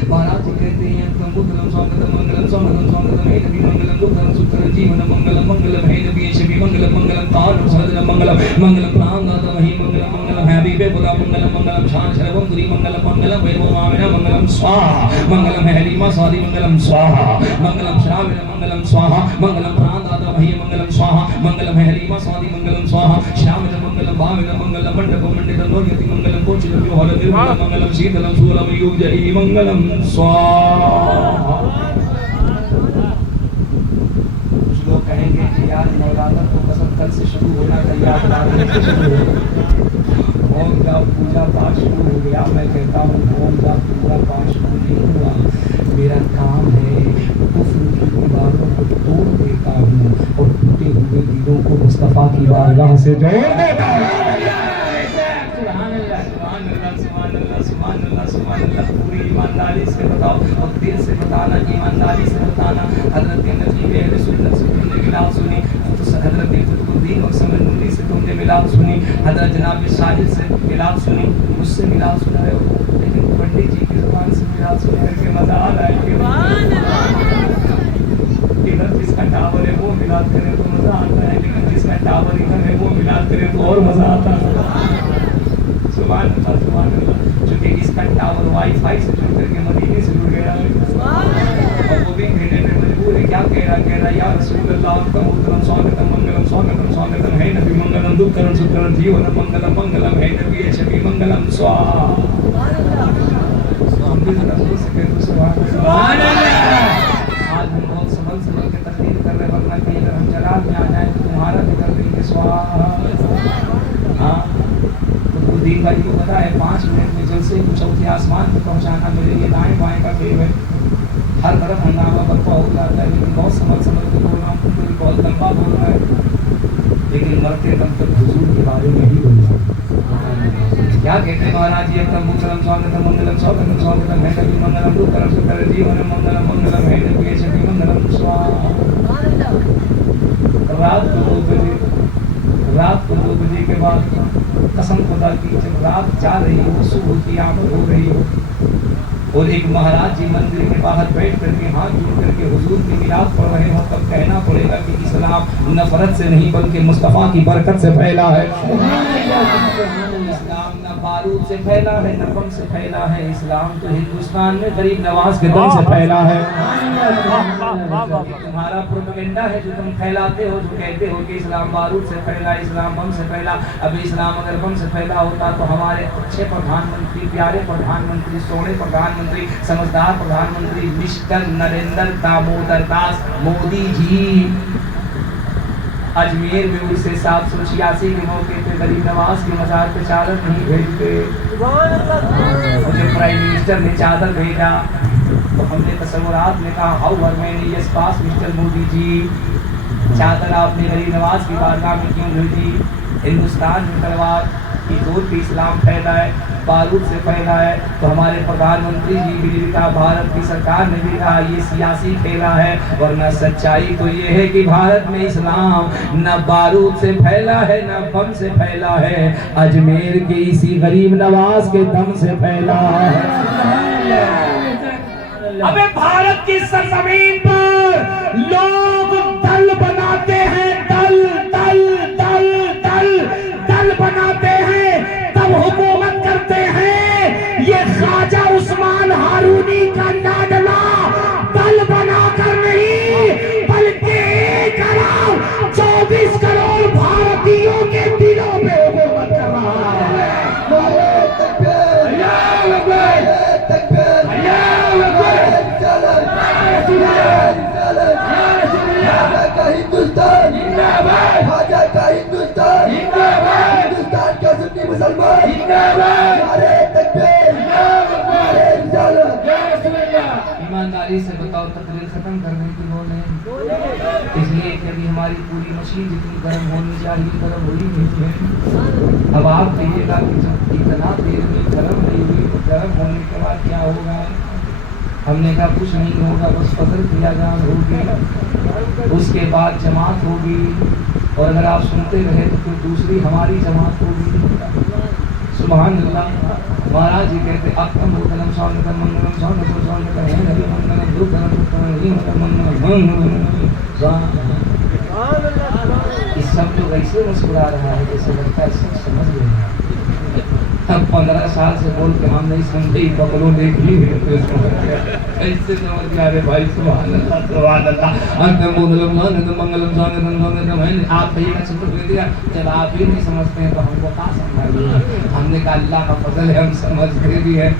مہاراج جی کہتے ہیں منگلم سواگتم منگلم سواگتم سواگتم ہے نبی منگلم دکھرم سترم جیون منگلم منگلم ہے نبی شبی منگلم منگلم کارم سہدرم منگلم منگلم پرام داتا وہی منگلم منگلم ہے حبیب خدا منگلم منگلم شان شربم دری منگلم منگلم ویبو آمنہ منگلم سواہا منگلم ہے حلیمہ سادی منگلم سواہا منگلم شراویل منگلم سواہا منگلم پرام داتا وہی منگلم سواہا منگلم ہے حلیمہ سادی منگلم سواہا شراویل منگلم بھاویل منگلم منڈپم منڈتم نوریتی منگلم کوچلم جوہر نرملم منگلم سیدلم سولم یوگ جئی منگلم سواہا۔ کچھ لوگ کہیں گے کہ یار مولانا کو قسم کل سے شروع ہونا تیار اوم کا پوجا پاٹ شروع ہو گیا، میں کہتا ہوں اوم کا پوجا پاٹ شروع نہیں ہوا، میرا کام ہے کفر کی دیواروں کو توڑ دیتا ہوں اور ٹوٹے ہوئے دلوں کو مصطفیٰ کی بارگاہ سے جوڑ دیتا ہوں۔ سبحان اللہ سبحان اللہ، پوری ایمانداری سے بتاؤ اور دل سے بتانا، ایمانداری سے بتانا۔ حضرت نجیب اہل سنت سے تم نے ملاد سنی، حضرت فتح الدین اور سمر نوری سے تم نے ملاد سنی، حضرت جناب شاہد سے ملاد سنی، مجھ سے ملاد سن رہے ہو، لیکن پنڈت جی کی زبان سے ملاد سن کر کے مزہ آ رہا ہے کہ ادھر جس کا ٹاور ہے وہ ملاد کرے تو مزہ آتا ہے، لیکن جس کا ٹاور ادھر ہے وہ ملاد کرے تو اور مزہ آتا ہے۔ سبحان اللہ سبحان اللہ، چونکہ اس کا ٹاور وائی فائی سے جڑ کر کے مدینے سے جڑ گیا ہے اور وہ بھی کہنے میں مجبور ہے، کیا کہہ رہا یا رسول اللہ آپ کا محترم سواگتم منگلم سواگتم سواگتم ہے نبی منگلم دکھرم سترم جیون منگلم منگلم ہے نبی شبی منگلم سواہا۔ ہم بھی ذرا زور سے کہہ دو سبحان اللہ۔ آج ہم بہت سنبھل کے تقریر کر رہے، ورنہ کہ اگر ہم جلال میں آ جائیں تو تمہارا بھی کر دیں گے سواہا۔ ہاں دین بھائی کو پتا ہے 5 منٹ میں جلسے کو چوتھے آسمان پہ پہنچانا میرے لیے دائیں بائیں کا کھیل ہے، ہر طرف ہنگامہ برپا ہو جاتا ہے، لیکن بہت سمجھ کے بول رہا ہوں، کوئی بہت لمبا بول رہا ہے، لیکن مرتے دم تک حضور کے بارے میں ہی بول رہا ہے۔ کیا کہتے ہیں مہاراج جی اکرم منگلم سواگتم منگلم سواگتم سواگتم ہے نبی منگلم دکھرم سترم جیون منگلم منگلم ہے نبی شبی منگلم سواہا۔ رات کو 2 بجے کے بعد قسم خدا کی جب رات جا رہی ہو، صبح کی آمد ہو رہی ہو اور ایک مہاراج جی مندر کے باہر بیٹھ کر کے ہاتھ جوڑ کر کے حضور کی میلاد پڑھ رہے ہوں، تب کہنا پڑے گا کہ اسلام نفرت سے نہیں بلکہ مصطفیٰ کی برکت سے پھیلا ہے۔ اسلام نہ بارود سے پھیلا ہے نہ بم سے پھیلا ہے، اسلام تو ہندوستان میں غریب نواز کے دم سے پھیلا ہے۔ تمہارا پروپیگنڈا ہے جو تم پھیلاتے ہو، جو کہتے ہو کہ اسلام بارود سے پھیلا، اسلام بم سے پھیلا۔ اب اسلام اگر بم سے پھیلا ہوتا تو ہمارے اچھے پردھان منتری، پیارے پردھان منتری، سونے پردھان منتری، سمجھدار پردھان منتری مسٹر نریندر دامودر داس مودی جی اجمیر میں اسے 786 کے موقع پہ غریب نواز کے مزار پہ چادر نہیں بھیجتے، مجھے پرائم منسٹر نے چادر بھیجا، تو ہم نے تصورات میں کہا how are many yes pass mister Modi ji, چادر آپ نے غریب نواز کی بارگاہ میں کیوں بھیجی؟ ہندوستان میں تلوار کی زور پہ اسلام پھیلا ہے، بارود سے پھیلا ہے، تو ہمارے پردھان منتری جی بھی کہا، بھارت کی سرکار نے بھی کہا یہ سیاسی کھیلا ہے، ورنہ سچائی تو یہ ہے کہ بھارت میں اسلام نہ بارود سے پھیلا ہے نہ بم سے پھیلا ہے، اجمیر کے اسی غریب نواز کے دم سے پھیلا ہے۔ ابے بھارت کی سرزمین پر لوگ دل بناتے ہیں، دل دل دل دل دل بناتے ہیں، تب حکومت کرتے ہیں۔ یہ خواجہ عثمان ہارونی کا لاڈلا دل بنا کر نہیں بلکہ 1.24 کروڑ بھارتیوں کے دلوں پہ حکومت کر رہا ہے۔ نعرہ تکبیر، اللہ اکبر، نعرہ تکبیر، اللہ اکبر، خواجہ کا ہندوستان، خواجہ کا ہندوستان، ہندوستان کا سنی مسلمان، نعرہ تکبیر، نعرہ رسالت۔ ایمانداری سے بتاؤ تقریر ختم کرنے کی لوڑ نہیں، اس لیے کہ ابھی ہماری پوری مشین جتنی گرم ہونی چاہیے گرم ہوئی نہیں ہے۔ اب آپ کہیے گا کہ جب اتنا دیر میں گرم نہیں ہوئی تو گرم ہونے کے بعد کیا ہوگا؟ ہم نے کہا کچھ نہیں ہوگا، بس فضل کیا جان ہوگی، اس کے بعد جماعت ہوگی، اور اگر آپ سنتے رہے تو پھر دوسری ہماری جماعت ہوگی۔ سبحان اللہ۔ مہاراج جی کہتے اکتم بھوتلم سوانتم منگلم سوانتم سوانتم ہے نبی منگلم دھوکرم منگلم۔ اس سب تو ایسے مسکرا رہا ہے جیسے لگتا ہے سب سمجھ گئے ہیں۔ اب 15 سال سے بول کے ہم نہیں سمجھے، بکلوں نے بھی ایسے سمجھ گیا رے بھائی۔ سبحان اللہ سبحان اللہ۔ اکتم بھوتلم سوانتم منگلم سوانتم سوانتم ہے، آپ کہیے گا چلو دے دیا، جب آپ ہی نہیں سمجھتے ہیں تو ہم کو کہاں سمجھائیے؟ ہم نے کہا اللہ کا فضل ہے، ہم سمجھتے بھی ہیں،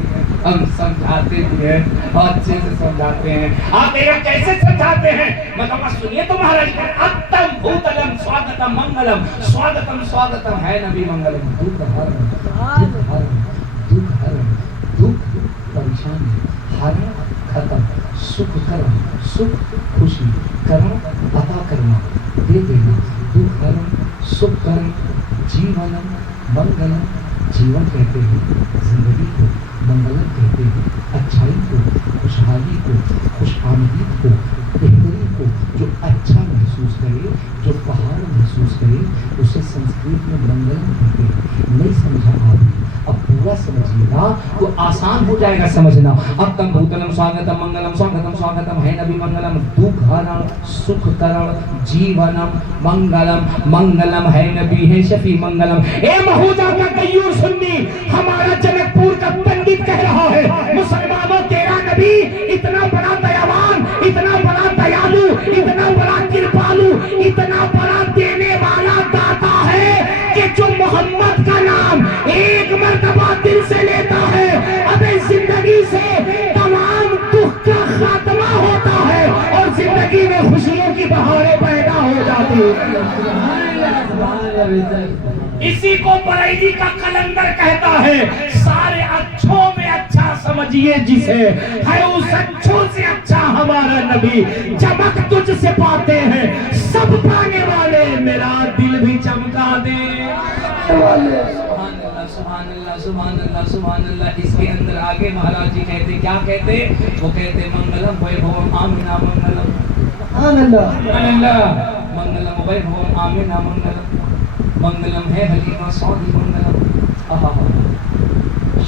ہم سمجھاتے بھی ہیں اور اچھے سے سمجھاتے ہیں۔ آپ دیکھیں کیسے سمجھاتے ہیں، مطلب سنیے تو مہاراج اکتم بھوتلم سواگتم منگلم سواگتم سواگتم ہے نبی منگلم دکھ ہرم دکھ ہرم دکھ ہرم دکھ پریشانی ہرم ختم سکھ کرم سکھ خوشی کرم عطا کرنا دے دینا دکھ ہرم سکھ کرم جیونم منگلم جیون کہتے ہیں زندگی کو، منگلم کہتے ہیں اچھائی کو، خوشحالی کو، خوش آمدید کو، بہتری کو۔ جو اچھا محسوس کرے، جو پہاڑ محسوس کرے، اسے سنسکرت میں منگلم کہتے ہیں۔ نہیں سمجھا آپ نے، اب پورا سمجھیے گا تو آسان ہو جائے گا سمجھنا۔ اب تم بھوتلم سواگتم منگلم سواگتم سواگتم ہے نبی منگلم دکھ ہرم سکھ کرم جیونم منگلم منگلم ہے نبی ہے شفیع منگلم۔ اے مہوجہ کا غیور سنی، ہمارا جنک پور کا پنڈت کہہ رہا ہے مسلمانوں تیرا نبی اتنا بڑا دیوان، اتنا بڑا دیالو، اتنا بڑا کرپالو، اتنا بڑا دینے والا داتا ہے کہ جو محمد کا نام ایک مرتبہ دل سے لیتا ہے ابھی زندگی سے تمام دکھ کا خاتمہ ہوتا ہے اور زندگی میں خوشیوں کی بہاریں پیدا ہو جاتی ہیں۔ اسی کو بریلی کا کلندر کہتا ہے، سارے اچھوں میں اچھا سمجھیے جسے ہے اس اچھوں سے اچھا ہمارا نبی۔ چمک تجھ سے پاتے ہیں سب پانے والے، میرا دل بھی چمکا دے۔ سبحان اللہ سبحان اللہ سبحان اللہ سبحان اللہ۔ اس کے اندر آگے مہاراج جی کہتے کیا کہتے؟ وہ کہتے منگلم ویبھوم آمنا منگلم منگلم ویبھوم آمنا منگلم منگلم ہے حلیمہ سعودی منگلم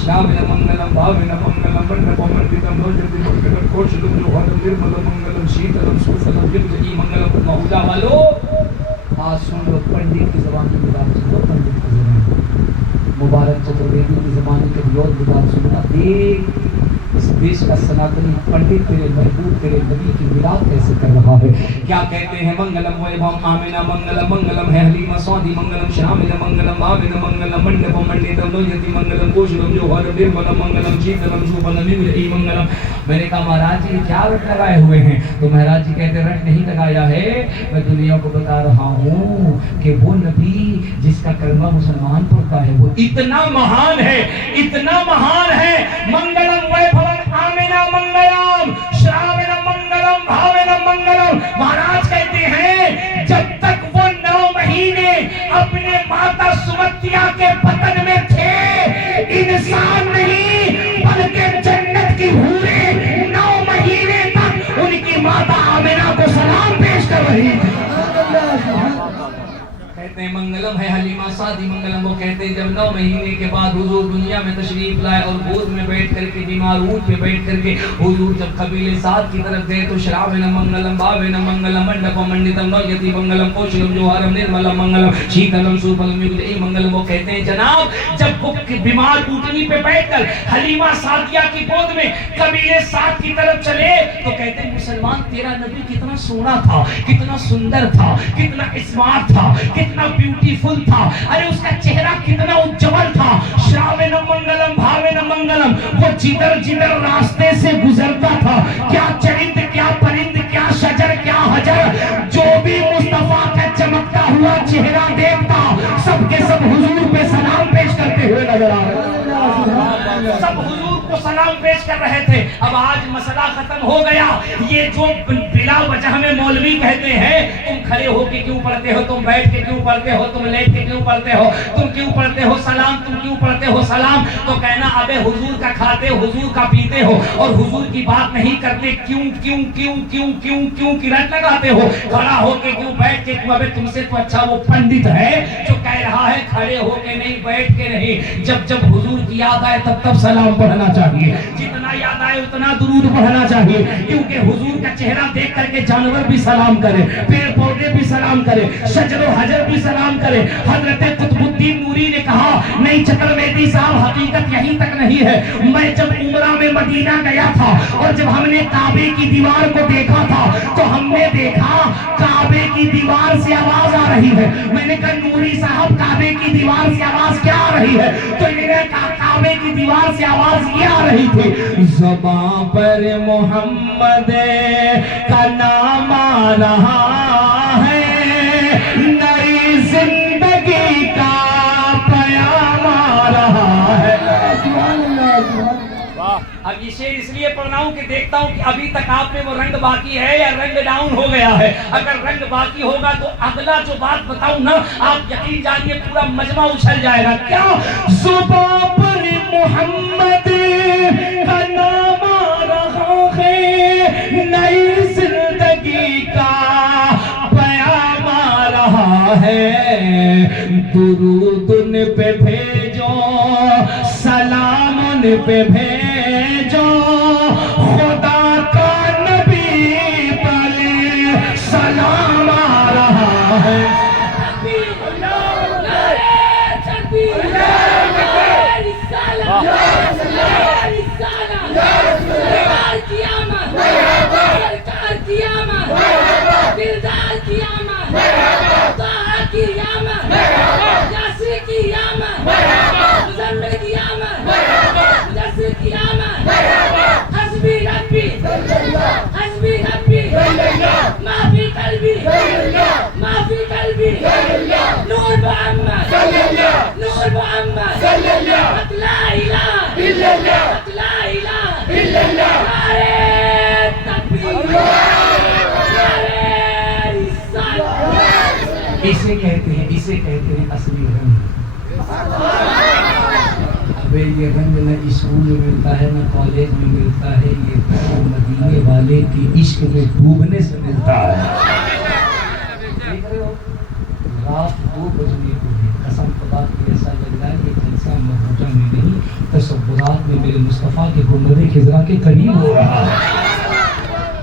شامل منگلم بھاونا منگلم منڈپ منڈتم نوجتی منگلم کوشلم جوہرم نرمل منگلم شیتلم سوفلم جبجئی منگلم۔ مہوجہ والو آج سن لو پنڈت کی زبان کی بات سن لو، پنڈت کی زبان مبارک چترویدی کی زبان کی بہت بات سننا۔ دیکھ اس دیش کا سناتنی پنڈت تیرے محبوب تیرے نبی کی میراث کیسے کر رہا ہے۔ کیا کہتے ہیں؟ منگلم ویبھوم آمنا منگلم منگلم ہے حلیمہ سعودی منگلم شامل منگلم بھاونا منگلم منڈپم منڈتم نوجتی منگلم کوشلم جوہرم نرملم منگلم شیتلم سوفلم جبجئی منگلم۔ میں نے کہا مہاراج جی کیا رٹ لگائے ہوئے ہیں؟ تو مہاراج جی کہتے رٹ نہیں لگایا ہے، میں دنیا کو بتا رہا ہوں کہ وہ نبی جس کا کلمہ مسلمان پڑھتا ہے وہ اتنا مہان ہے، اتنا مہان ہے۔ منگلم ویبھوم آمنا منگلم کہتے ہیں منگلم ہے حلیمہ سعدی منگلم، وہ کہتے ہیں جب 9 مہینے کے بعد حضور دنیا میں تشریف لائے اور گود میں بیٹھ کر کے بیمار اونٹ پہ بیٹھ کر کے حضور جب قبیلے سعد کی طرف گئے تو شراوین منگلم باوین منگلم منڈپ منڈتم نویتی منگلم کوشلم جوہرم نرملم منگلم شیتلم سوپلم یوجئی منگلم، وہ کہتے ہیں جناب جب وہ بیمار اونٹنی پہ بیٹھ کر حلیمہ سعدیہ کی گود میں قبیلے سعد کی طرف چلے تو کہتے ہیں مسلمان تیرا نبی کتنا سونا تھا، کتنا سندر تھا، کتنا اسمارٹ تھا، کتنا بیوٹیفل تھا، ارے اس کا چہرہ کتنا اجول تھا، شراوین منگلم بھاوین منگلم، وہ جدھر جدھر راستے سے گزرتا تھا کیا چرند کیا پرند کیا شجر کیا حجر جو بھی مصطفیٰ کا چمکتا ہوا چہرہ دیکھتا سب کے سب حضور پہ سلام پیش کرتے ہوئے نظر آ رہے، سب حضور کو سلام پیش کر رہے تھے۔ اب آج مسئلہ ختم ہو گیا، یہ جو بلا وجہ میں مولوی کہتے ہیں تم کھڑے ہو کے کیوں پڑھتے ہو، تم بیٹھ کے کیوں پڑھتے ہو، تم لیٹ کے کیوں پڑھتے ہو، تم کیوں پڑھتے ہو سلام، تم کیوں پڑھتے ہو سلام، تو کہنا ابے حضور کا کھاتے حضور کا پیتے ہو اور حضور کی بات نہیں کرتے، کیوں کیوں کیوں کیوں کیوں کیوں کرٹ لگاتے ہو، کھڑا ہو کے کیوں بیٹھ کے کیوں، ابے تم سے تو اچھا وہ پنڈت ہے جو کہہ رہا ہے کھڑے ہو کے نہیں بیٹھ کے نہیں، جب جب حضور کی یاد آئے تب تب سلام پڑھنا چاہیے، جتنا یاد آئے اتنا درود پڑھنا چاہیے، کیونکہ حضور کا چہرہ دیکھ کر کے جانور بھی سلام کرے، پیڑ پودے بھی سلام کرے، شجر و حجر بھی سلام کرے۔ حضرت قطب الدین نوری نے کہا نہیں چترویدی صاحب حقیقت یہیں تک نہیں ہے، میں جب عمرہ میں مدینہ گیا تھا اور جب ہم نے کعبے کی دیوار کو دیکھا تھا تو ہم نے دیکھا کعبے کی دیوار سے آواز آ رہی ہے، میں نے کہا نوری صاحب کعبے کی دیوار سے آواز کیا آ رہی ہے، تو انہوں نے کہا کعبے کی دیوار سے آواز یہ آ رہی تھی زباں پر محمد کا نام آ رہا ہے، نئی زندگی کا پیام آ رہا ہے۔ اب یہ شعر اس لیے پڑھ رہا ہوں کہ دیکھتا ہوں کہ ابھی تک آپ میں وہ رنگ باقی ہے یا رنگ ڈاؤن ہو گیا ہے، اگر رنگ باقی ہوگا تو اگلا جو بات بتاؤں نا آپ یقین جانیے پورا مجمع اچھل جائے گا۔ کیا زباں پر محمد کا نام آ رہا ہے، نئی زندگی کا پیام آ رہا ہے، درود ان پہ بھیجو سلام ان پہ بھیجو، خدا کا نبی پر سلام آ رہا ہے۔ نور محمد نور محمد لا الہ الا اللہ لا الہ الا اللہ، نعرہ تکبیر نعرہ رسالت، اسے کہتے ہیں اصلی رنگ۔ ابے یہ رنگ نہ اسکول میں ملتا ہے نہ کالج میں ملتا ہے، یہ رنگ مدینے والے کی عشق میں ڈوبنے سے ملتا ہے۔ دیکھ رہے ہو رات 2 بجنے کو ہے، قسم خدا کی ایسا لگ رہا ہے کہ جلسہ مفروضہ میں نہیں تصورات میں میرے مصطفیٰ کے گنبد خضرا کے قریب ہو رہا ہے۔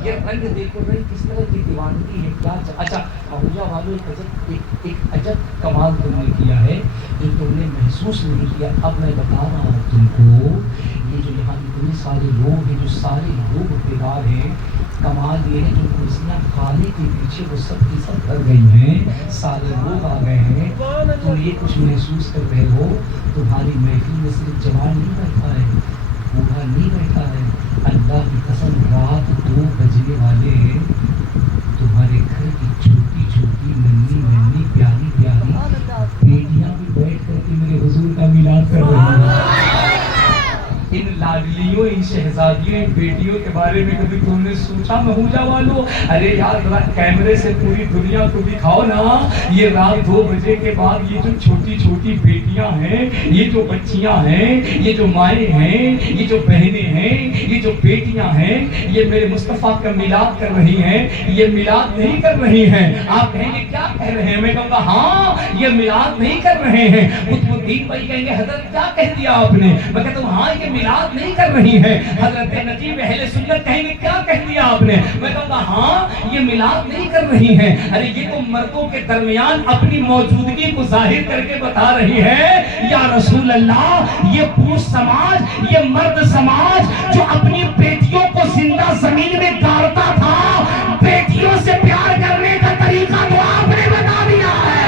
یہ رنگ دیکھو رنگ کس طرح کی دیوانگی ہے، کیا اچھا ابوجا والوں ایک عجب کمال تم نے کیا ہے جو تم نے محسوس نہیں کیا۔ اب میں بتا رہا ہوں تم کو، یہ جو یہاں اتنے سارے لوگ ہیں، جو سارے لوگ بیدار ہیں، کمال یہ ہے جو کرسیاں خالی کے پیچھے وہ سب کی سب بھر گئی ہیں، سارے لوگ آ گئے ہیں، تم یہ کچھ محسوس کر رہے ہو تمہاری محفل میں صرف جوان نہیں بیٹھا ہے، بوڑھا نہیں بیٹھا ہے، اللہ کی قسم رات 2 بجنے والے ہیں، تمہارے گھر کی چھوٹی چھوٹی ننھی ننھی پیاری پیاری بیٹیاں بھی بیٹھ کر کے میرے حضور کا میلاد کر رہی ہیں۔ ان لاڈلیوں ان شہزادیوں ان بیٹیوں کے بارے میں کبھی تم نے سوچا مہوجہ والو؟ ارے یار ذرا کیمرے سے پوری دنیا کو دکھاؤ نا، یہ رات 2 بجے کے بعد یہ جو چھوٹی چھوٹی بیٹیاں ہیں، یہ جو بچیاں ہیں، یہ جو مائیں ہیں، یہ جو بہنیں ہیں، یہ جو بیٹیاں ہیں یہ میرے مصطفیٰ کا میلاد کر رہی ہیں، یہ میلاد نہیں کر رہی ہیں۔ آپ کہیں گے کیا کہہ رہے ہیں؟ میں کہوں گا ہاں یہ میلاد نہیں کر رہے ہیں۔ قطب الدین بھائی کہیں گے حضرت کیا کہہ دیا آپ نے؟ میں کہتا ہوں ہاں یہ میلاد نہیں کر رہی ہیں۔ حضرت نجیب اہل سنت کہیں گے کیا کہہ دیا آپ نے؟ میں کہوں گا ہاں یہ میلاد نہیں کر رہی ہیں۔ ارے یہ تو مردوں کے درمیان اپنی موجودگی کو ظاہر کر کے بتا رہی ہے یا رسول اللہ یہ پوش سماج، یہ مرد سماج جو اپنی بیٹیوں کو زندہ زمین میں گاڑتا تھا، بیٹیوں سے پیار کرنے کا طریقہ تو آپ نے بتا دیا ہے۔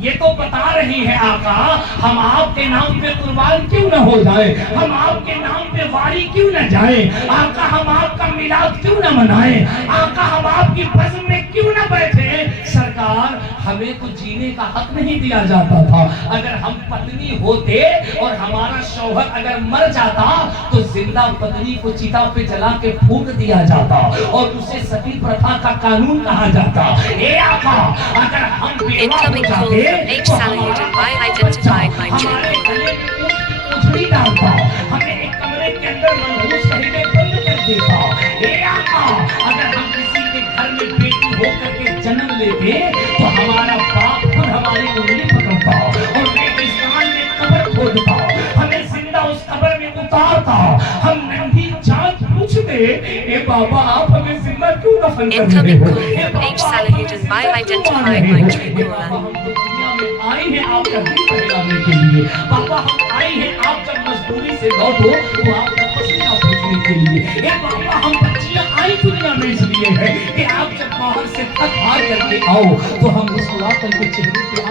یہ تو بتا رہی ہے آقا ہم آپ کے نام پہ قربان کیوں نہ ہو جائیں، ہم آپ کے نام پہ واری کیوں نہ جائیں، آقا ہم آپ کا میلاد کیوں نہ منائیں، آقا ہم آپ کی بزم میں کیوں نہ بیٹھیں۔ سرکار ہمیں تو جینے کا حق نہیں دیا جاتا تھا، اگر ہم پتنی ہوتے اور ہمارا شوہر اگر مر جاتا تو زندہ پتنی کو چتا پہ جلا کے پھونک دیا جاتا اور اسے ستی پرتھا کا قانون کہا جاتا۔ اے آقا اگر ہم بیوہ ہو جاتے H. Salahuddin, I identified my ہمارے gender. گلے میں اچھڑی ڈالتا، ہمیں ایک کمرے کے اندر منحوس کر کے بند کر دیتا۔ اے آقا اگر ہم کسی کے گھر میں بیٹی ہو کر کے جنم لیتے تو ہمارا باپ خود ہماری انگلی پکڑتا اور ریگستان میں قبر کھودتا، ہمیں زندہ اس قبر میں اتارتا، ہم ننھی جان پوچھتے اے بابا آپ ہمیں زندہ کیوں دفن کر رہے Incoming who? call a from بابا H. آپ Salahuddin, I ہمیں زندہ کیوں identified مار my رہے true ہو؟ اے بابا caller. ہم تو دنیا میں آئے ہیں آپ کا دل بہلانے کے لیے، بابا ہم آئے ہیں آپ جب مزدوری سے لوٹو تو آپ کا پسینہ پوچھنے کے لیے، اے بابا ہم بچیاں آئی دنیا میں اس لیے ہے کہ آپ جب باہر سے تھک ہار کر کے آؤ تو ہم مسکرا کر کے چہرے پہ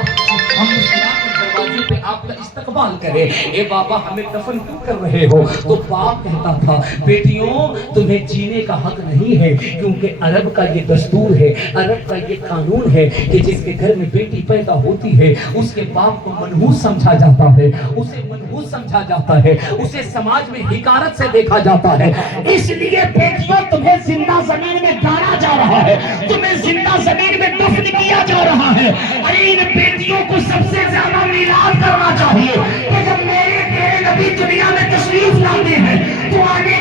ہم مسکرا کر دروازے پہ آپ کا استقبال کریں۔ اے بابا ہمیں دفن کیوں کر رہے ہو؟ تو باپ کہتا تھا بیٹیوں تمہیں جینے کا حق نہیں ہے، کیونکہ عرب کا یہ دستور ہے، عرب کا یہ قانون ہے کہ جس کے گھر میں بیٹی پیدا ہوتی ہے اس کے باپ کو منحوس سمجھا جاتا ہے، اسے منحوس سمجھا جاتا ہے، اسے سماج میں حقارت سے دیکھا جاتا ہے۔ اس لیے بیٹیوں تمہیں زندہ زمین میں گاڑا جا رہا ہے، تمہیں زندہ زمین میں دفن کیا جا رہا ہے۔ ارے ان بیٹیوں کو سب سے زیادہ میلاد کرنا چاہیے کہ جب میرے تیرے نبی دنیا میں تشریف لاتے ہیں تو آنے